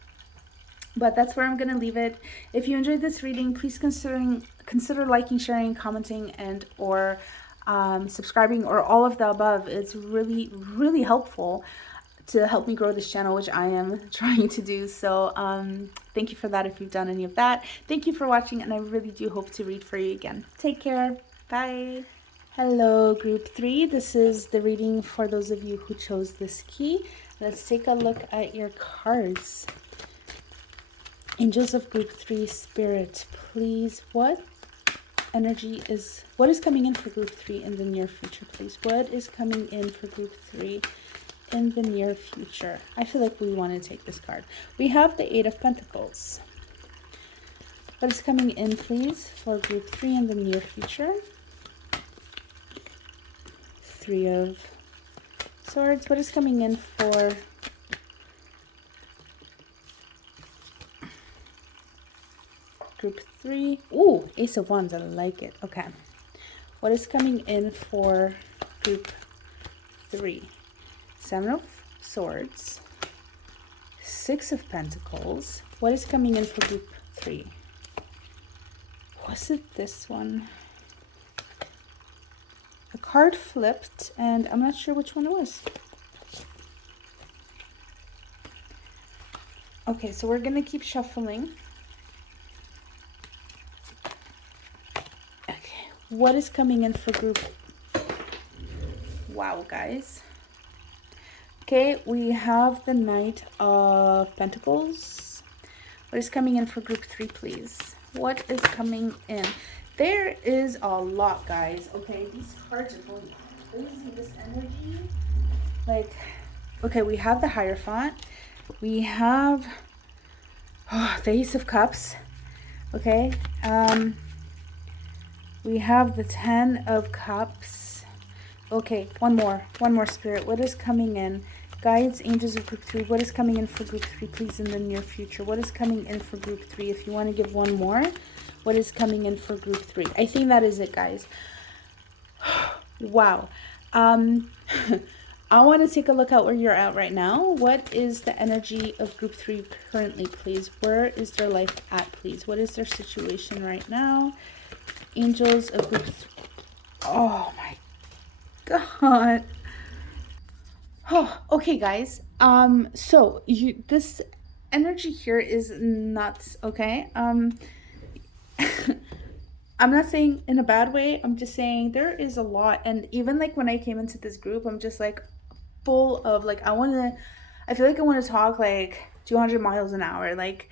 but that's where I'm gonna leave it. If you enjoyed this reading, please consider liking, sharing, commenting, and or subscribing, or all of the above. It's really, really helpful to help me grow this channel, which I am trying to do. So thank you for that if you've done any of that. Thank you for watching, and I really do hope to read for you again. Take care. Bye. Hello, group 3. This is the reading for those of you who chose this key. Let's take a look at your cards. Angels of group 3, Spirit, please, what is coming in for group 3 in the near future, please? What is coming in for group 3 in the near future? I feel like we want to take this card. We have the 8 of Pentacles. What is coming in, please, for group 3 in the near future? 3 of Swords. What is coming in for group 3? Ooh, Ace of Wands. I like it. Okay. What is coming in for group 3? 7 of Swords. 6 of Pentacles. What is coming in for group 3? Was it this one? A card flipped, and I'm not sure which one it was. Okay, so we're gonna keep shuffling. Okay, what is coming in for group? Wow, guys. Okay, we have the Knight of Pentacles. What is coming in for group 3, please? What is coming in? There is a lot, guys. Okay, these cards are going crazy. This energy, like, okay, we have the Hierophant. We have the Ace of Cups. Okay, we have the 10 of Cups. Okay, one more Spirit. What is coming in? Guides, angels of group 3. What is coming in for group 3, please, in the near future? What is coming in for group 3? If you want to give one more, what is coming in for group 3? I think that is it, guys. Wow. I want to take a look at where you're at right now. What is the energy of group 3 currently, please? Where is their life at, please? What is their situation right now? Angels of group 3. Oh my God. Oh, okay, guys. So this energy here is nuts, okay? I'm not saying in a bad way. I'm just saying there is a lot. And even like when I came into this group, I'm just like full of like, I feel like I want to talk like 200 miles an hour. Like,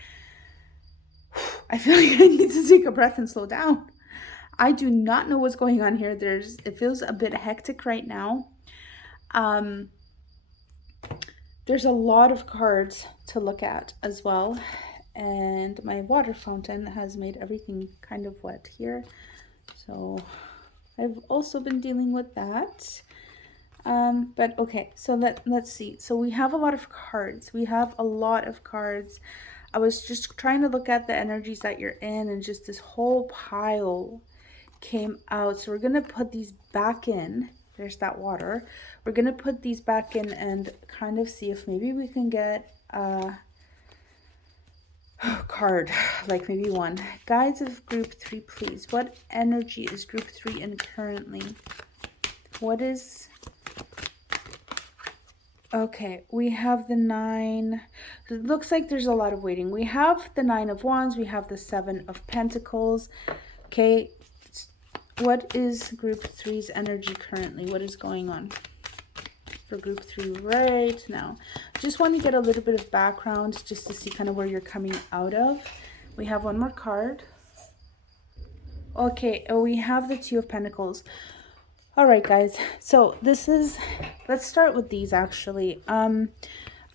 I feel like I need to take a breath and slow down. I do not know what's going on here. It feels a bit hectic right now. There's a lot of cards to look at as well. And my water fountain has made everything kind of wet here. So I've also been dealing with that. But okay, so let's see. So we have a lot of cards. I was just trying to look at the energies that you're in, and just this whole pile came out. So we're going to put these back in. There's that water. We're going to put these back in and kind of see if maybe we can get a card, like maybe one. Guides of group 3, please. What energy is group 3 in currently? What is... Okay, we have the 9. It looks like there's a lot of waiting. We have the 9 of Wands. We have the 7 of Pentacles. Okay, what is group 3's energy currently? What is going on for group 3 right now? Just want to get a little bit of background just to see kind of where you're coming out of. We have one more card. Okay, we have the 2 of Pentacles. All right, guys. So let's start with these actually.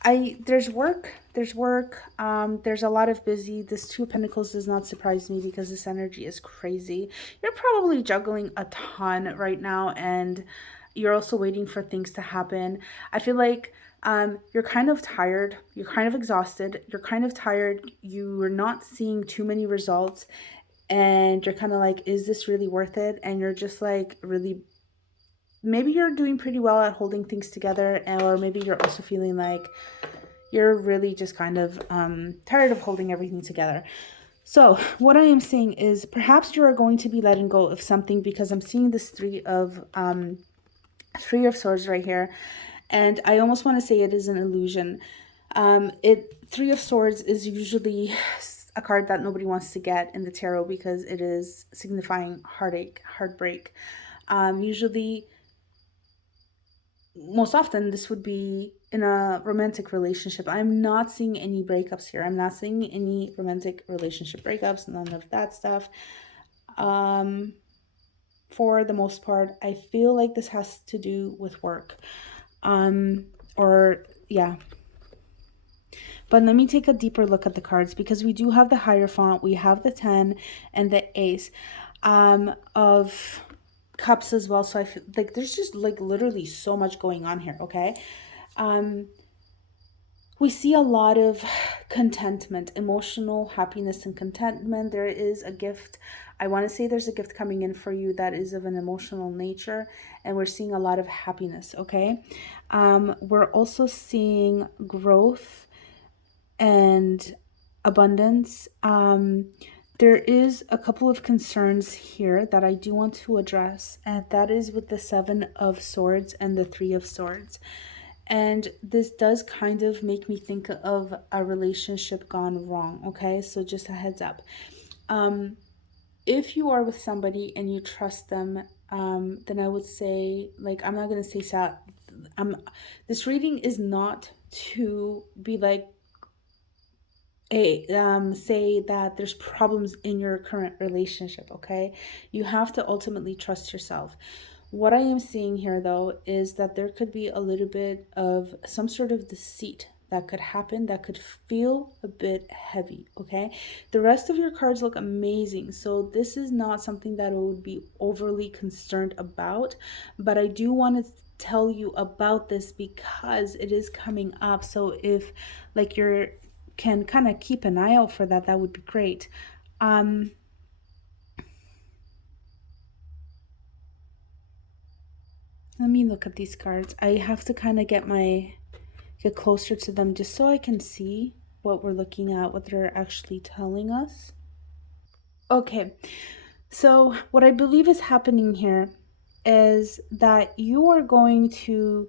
There's work. There's a lot of busy. This 2 of Pentacles does not surprise me because this energy is crazy. You're probably juggling a ton right now, and you're also waiting for things to happen. I feel like you're kind of tired. You're kind of exhausted. You're kind of tired. You're not seeing too many results, and you're kind of like, is this really worth it? And you're just like really... Maybe you're doing pretty well at holding things together, or maybe you're also feeling like you're really just kind of tired of holding everything together. So what I am saying is perhaps you are going to be letting go of something, because I'm seeing this 3 of Swords right here, and I almost want to say it is an illusion. 3 of Swords is usually a card that nobody wants to get in the tarot because it is signifying heartache, heartbreak. Usually, most often, this would be in a romantic relationship. I'm not seeing any breakups here. I'm not seeing any romantic relationship breakups, none of that stuff. For the most part, I feel like this has to do with work. Yeah. But let me take a deeper look at the cards, because we do have the Hierophant, we have the 10, and the Ace of Cups as well. So I feel like there's just like literally so much going on here. Okay. We see a lot of contentment, emotional happiness and contentment. There is a gift. I want to say there's a gift coming in for you that is of an emotional nature, and we're seeing a lot of happiness. Okay. We're also seeing growth and abundance. There is a couple of concerns here that I do want to address, and that is with the Seven of Swords and the Three of Swords. And this does kind of make me think of a relationship gone wrong, okay? So just a heads up. If you are with somebody and you trust them, then I would say, like, I'm not going to say sad. This reading is not to be like, say that there's problems in your current relationship, okay? You have to ultimately trust yourself. What I am seeing here, though, is that there could be a little bit of some sort of deceit that could happen that could feel a bit heavy, okay? The rest of your cards look amazing, so this is not something that I would be overly concerned about, but I do want to tell you about this because it is coming up. So if like you're can kind of keep an eye out for that, that would be great. Let me look at these cards. I have to kind of get closer to them just so I can see what we're looking at, what they're actually telling us. Okay, so what I believe is happening here is that you are going to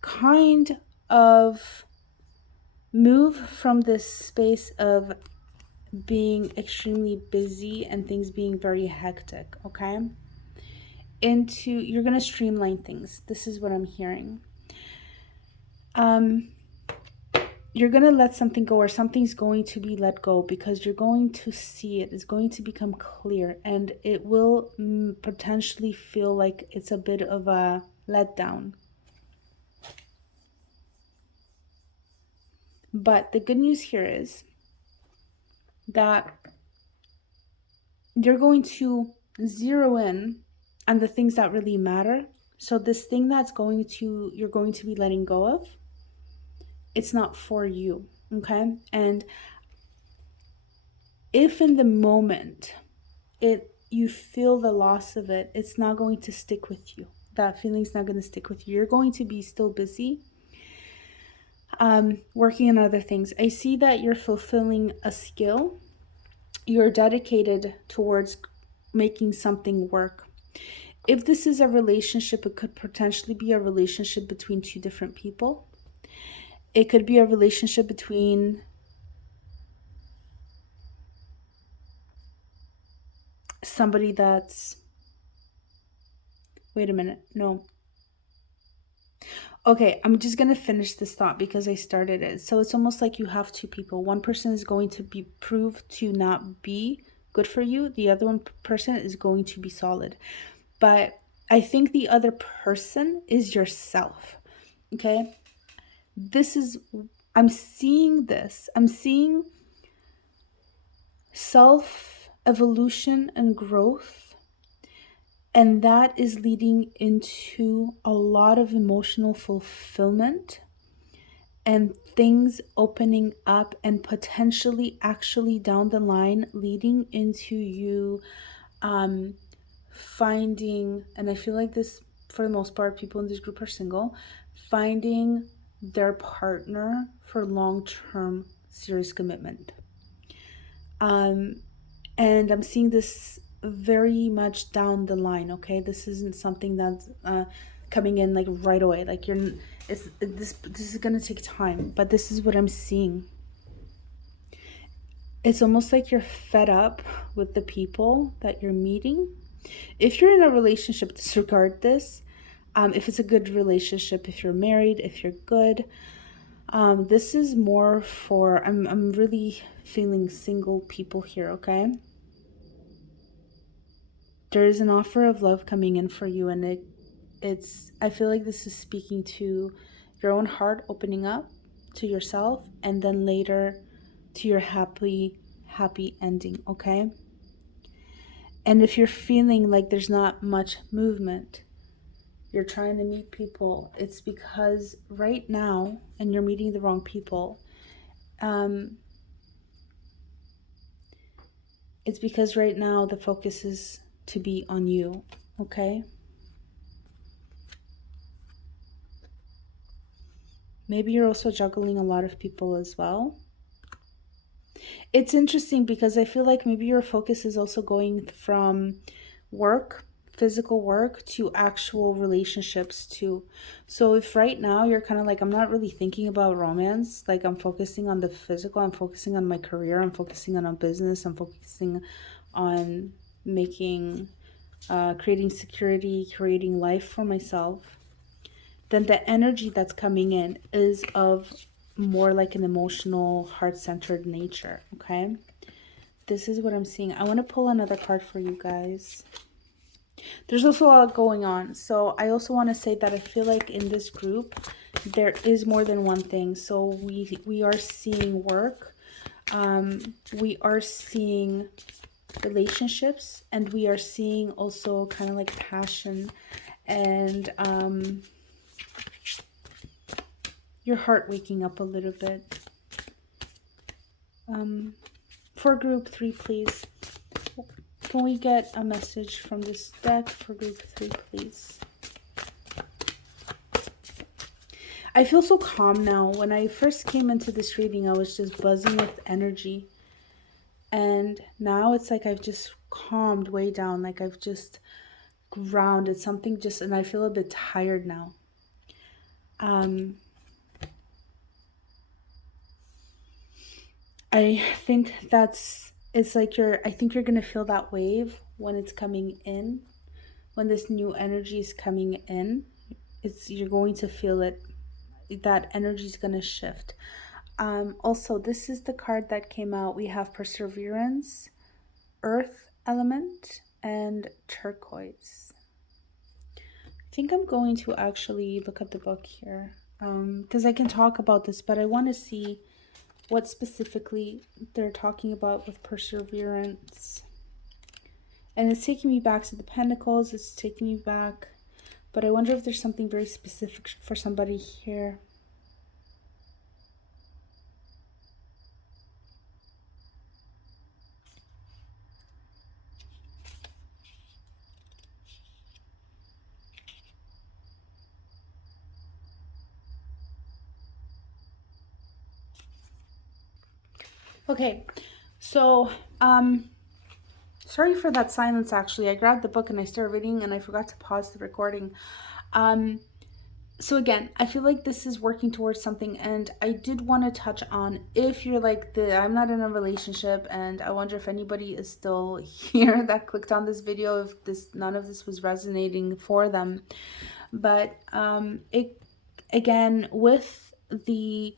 kind of move from this space of being extremely busy and things being very hectic, okay? Into you're going to streamline things. This is what I'm hearing. You're going to let something go, or something's going to be let go, because you're going to see it. It's going to become clear, and it will potentially feel like it's a bit of a letdown. But the good news here is that you're going to zero in on the things that really matter. So this thing you're going to be letting go of, it's not for you, okay? And if in the moment you feel the loss of it, it's not going to stick with you. That feeling's not going to stick with you. You're going to be still busy working on other things. I see that you're fulfilling a skill. You're dedicated towards making something work. If this is a relationship, it could potentially be a relationship between two different people. It could be a relationship between somebody that's... Wait a minute. No. Okay, I'm just going to finish this thought because I started it. So it's almost like you have two people. One person is going to be proved to not be good for you. The other one person is going to be solid. But I think the other person is yourself. Okay? I'm seeing this. I'm seeing self-evolution and growth. And that is leading into a lot of emotional fulfillment and things opening up, and potentially actually down the line leading into you finding, and I feel like this for the most part, people in this group are single, finding their partner for long-term serious commitment. And I'm seeing this very much down the line, okay? This isn't something that's coming in like right away. Like this is gonna take time, but this is what I'm seeing. It's almost like you're fed up with the people that you're meeting. If you're in a relationship, disregard this. If it's a good relationship, if you're married, if you're good, this is more for, I'm really feeling single people here, okay? There is an offer of love coming in for you, and I feel like this is speaking to your own heart opening up to yourself, and then later to your happy ending, okay? And if you're feeling like there's not much movement, you're trying to meet people, it's because right now, and you're meeting the wrong people, it's because right now the focus is to be on you, okay? Maybe you're also juggling a lot of people as well. It's interesting because I feel like maybe your focus is also going from work, physical work, to actual relationships too. So if right now you're kind of like, I'm not really thinking about romance, like I'm focusing on the physical, I'm focusing on my career, I'm focusing on a business, I'm focusing on making, creating security, creating life for myself, then the energy that's coming in is of more like an emotional, heart-centered nature, okay? This is what I'm seeing. I want to pull another card for you guys. There's also a lot going on. So I also want to say that I feel like in this group, there is more than one thing. So we are seeing work. We are seeing relationships, and we are seeing also kind of like passion and your heart waking up a little bit. For group 3, please. Can we get a message from this deck for group 3, please? I feel so calm now. When I first came into this reading, I was just buzzing with energy. And now it's like I've just calmed way down. Like I've just grounded something just, and I feel a bit tired now. I think it's like I think you're going to feel that wave when it's coming in, when this new energy is coming in. You're going to feel it. That energy is going to shift. Also, this is the card that came out. We have Perseverance, Earth Element, and Turquoise. I think I'm going to actually look at the book here because I can talk about this, but I want to see what specifically they're talking about with Perseverance. And it's taking me back to the Pentacles. It's taking me back. But I wonder if there's something very specific for somebody here. Okay, so sorry for that silence. Actually, I grabbed the book and I started reading and I forgot to pause the recording. So again, I feel like this is working towards something, and I did want to touch on, if you're like I'm not in a relationship, and I wonder if anybody is still here that clicked on this video, if none of this was resonating for them. But it again with the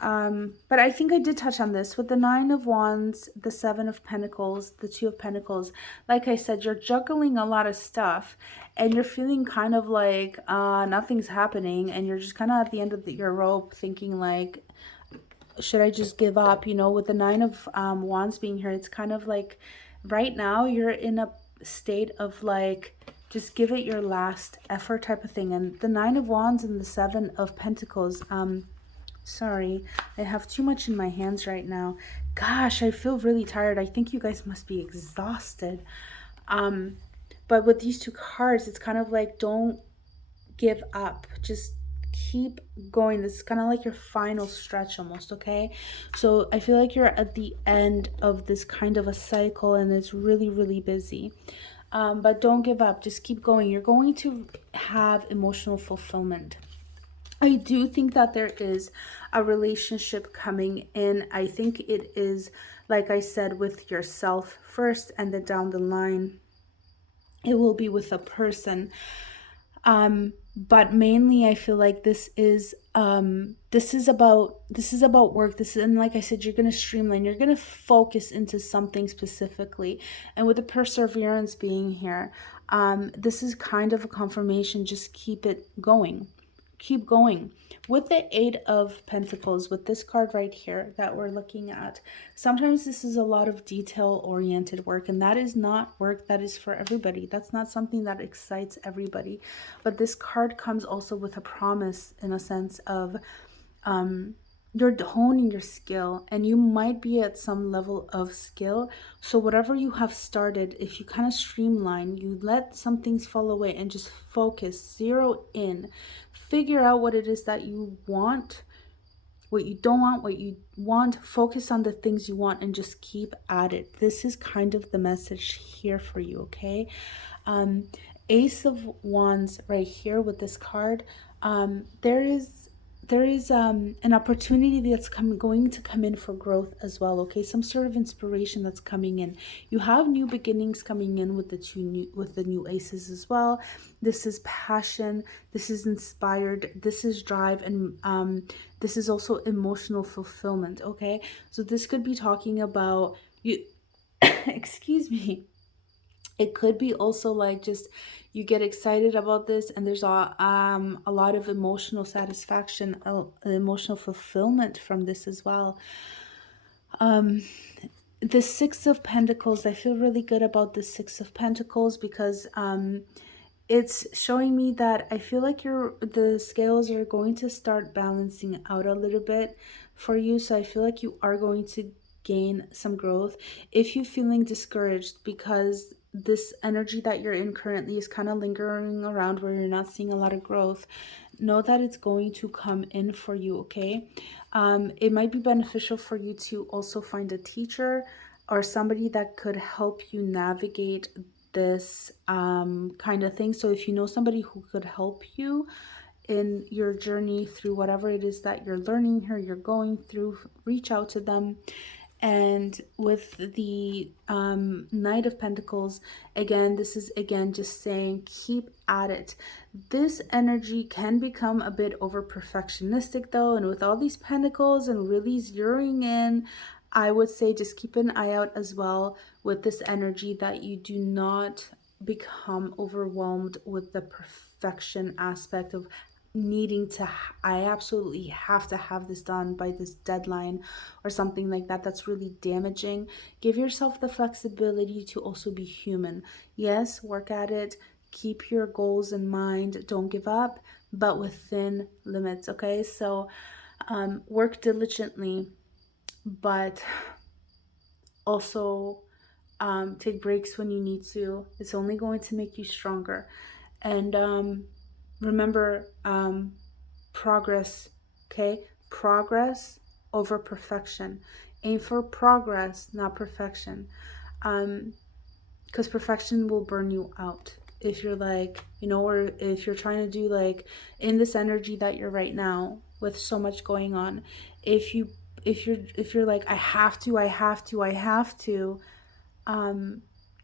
but I think I did touch on this with the 9 of Wands, the 7 of Pentacles, the 2 of Pentacles. Like I said, you're juggling a lot of stuff and you're feeling kind of like nothing's happening, and you're just kind of at the end of your rope thinking like, should I just give up? You know, with the 9 of Wands being here, it's kind of like right now you're in a state of like, just give it your last effort type of thing. And the 9 of Wands and the 7 of Pentacles, sorry, I have too much in my hands right now. Gosh, I feel really tired. I think you guys must be exhausted. But with these two cards, it's kind of like, don't give up. Just keep going. This is kind of like your final stretch almost, okay? So I feel like you're at the end of this kind of a cycle, and it's really, really busy. But don't give up. Just keep going. You're going to have emotional fulfillment. I do think that there is a relationship coming in. I think it is, like I said, with yourself first, and then down the line, it will be with a person. But mainly I feel like this is about work. And like I said, you're going to streamline, you're going to focus into something specifically. And with the Perseverance being here, this is kind of a confirmation. Just keep it going. Keep going. With the 8 of Pentacles, with this card right here that we're looking at, sometimes this is a lot of detail-oriented work, and that is not work that is for everybody. That's not something that excites everybody. But this card comes also with a promise, in a sense of you're honing your skill, and you might be at some level of skill. So whatever you have started, if you kind of streamline, you let some things fall away and just focus, zero in, figure out what it is that you want, what you don't want, what you want. Focus on the things you want and just keep at it. This is kind of the message here for you, okay? um, Ace of Wands right here with this card. There is an opportunity that's going to come in for growth as well. Okay, some sort of inspiration that's coming in. You have new beginnings coming in with the new aces as well. This is passion. This is inspired. This is drive, and this is also emotional fulfillment. Okay, so this could be talking about you. Excuse me. It could be also like just you get excited about this and there's a lot of emotional satisfaction, emotional fulfillment from this as well. um the Six of Pentacles, I feel really good about the Six of Pentacles because it's showing me that I feel like the scales are going to start balancing out a little bit for you. So I feel like you are going to gain some growth. If you're feeling discouraged because this energy that you're in currently is kind of lingering around where you're not seeing a lot of growth, know that it's going to come in for you, okay? It might be beneficial for you to also find a teacher or somebody that could help you navigate this kind of thing. So if you know somebody who could help you in your journey through whatever it is that you're learning here, you're going through, reach out to them. And with the Knight of Pentacles, again, this is again just saying keep at it. This energy can become a bit over perfectionistic though, and with all these pentacles and really zeroing in, I would say just keep an eye out as well with this energy that you do not become overwhelmed with the perfection aspect of needing to, I absolutely have to have this done by this deadline or something like that. That's really damaging. Give yourself the flexibility to also be human. Yes, work at it, keep your goals in mind, don't give up, but within limits. Okay, so work diligently, but also take breaks when you need to. It's only going to make you stronger. And remember, progress, okay? Progress over perfection. Aim for progress, not perfection. Because perfection will burn you out. If you're like, or if you're trying to do like in this energy that you're right now with so much going on, if you're like, I have to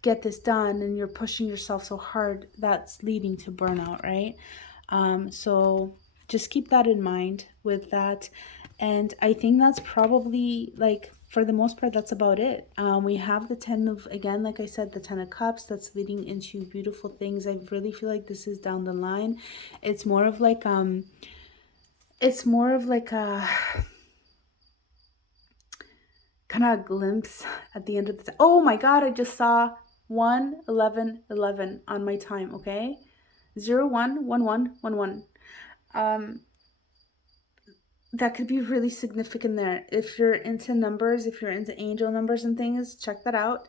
get this done, and you're pushing yourself so hard, that's leading to burnout, right? So just keep that in mind with that. And I think that's probably, like, for the most part, that's about it. We have the 10 of, again, like I said, the 10 of Cups that's leading into beautiful things. I really feel like this is down the line. It's more of like a kind of glimpse at the end of the time. Oh my god, I just saw 1 11 11 on my time. Okay, 01 11 11. That could be really significant there. If you're into numbers, if you're into angel numbers and things, check that out.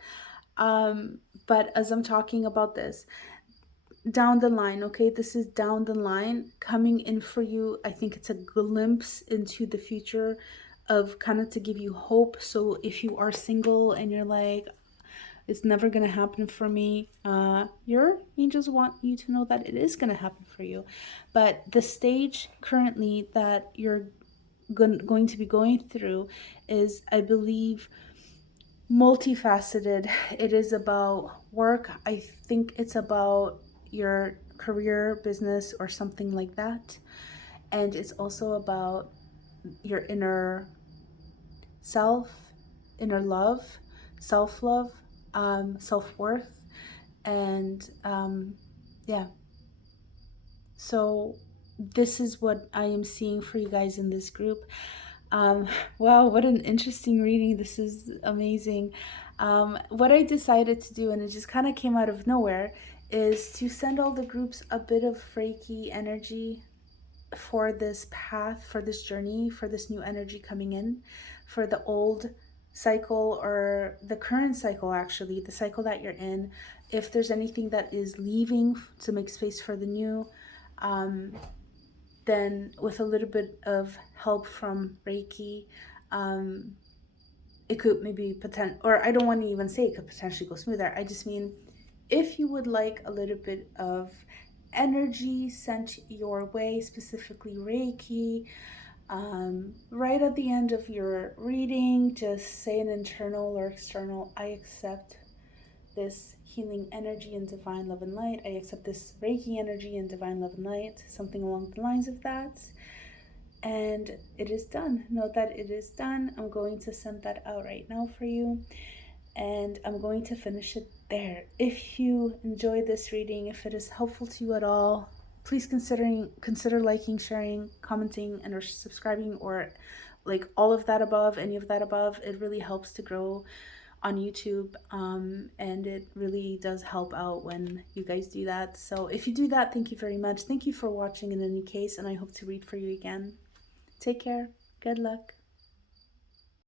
But as I'm talking about this down the line, okay, this is down the line coming in for you. I think it's a glimpse into the future of kind of to give you hope. So if you are single and you're like, it's never going to happen for me, your angels want you to know that it is going to happen for you. But the stage currently that you're going to be going through is, I believe, multifaceted. It is about work. I think it's about your career, business, or something like that. And it's also about your inner self, inner love, self-love, self-worth, and yeah. So this is what I am seeing for you guys in this group. Wow, what an interesting reading. This is amazing. What I decided to do, and it just kind of came out of nowhere, is to send all the groups a bit of Reiki energy for this path, for this journey, for this new energy coming in, for the old cycle or the current cycle, actually, the cycle that you're in. If there's anything that is leaving to make space for the new, then with a little bit of help from Reiki, it could maybe or I don't want to even say it could potentially go smoother. I just mean, if you would like a little bit of energy sent your way, specifically Reiki, right at the end of your reading, just say an internal or external, I accept this healing energy and divine love and light. I accept this Reiki energy and divine love and light, something along the lines of that. And it is done. Know that it is done. I'm going to send that out right now for you. And I'm going to finish it there. If you enjoyed this reading, if it is helpful to you at all, please consider liking, sharing, commenting, and or subscribing, or like all of that above, any of that above. It really helps to grow on YouTube, and it really does help out when you guys do that. So if you do that, thank you very much. Thank you for watching in any case, and I hope to read for you again. Take care. Good luck.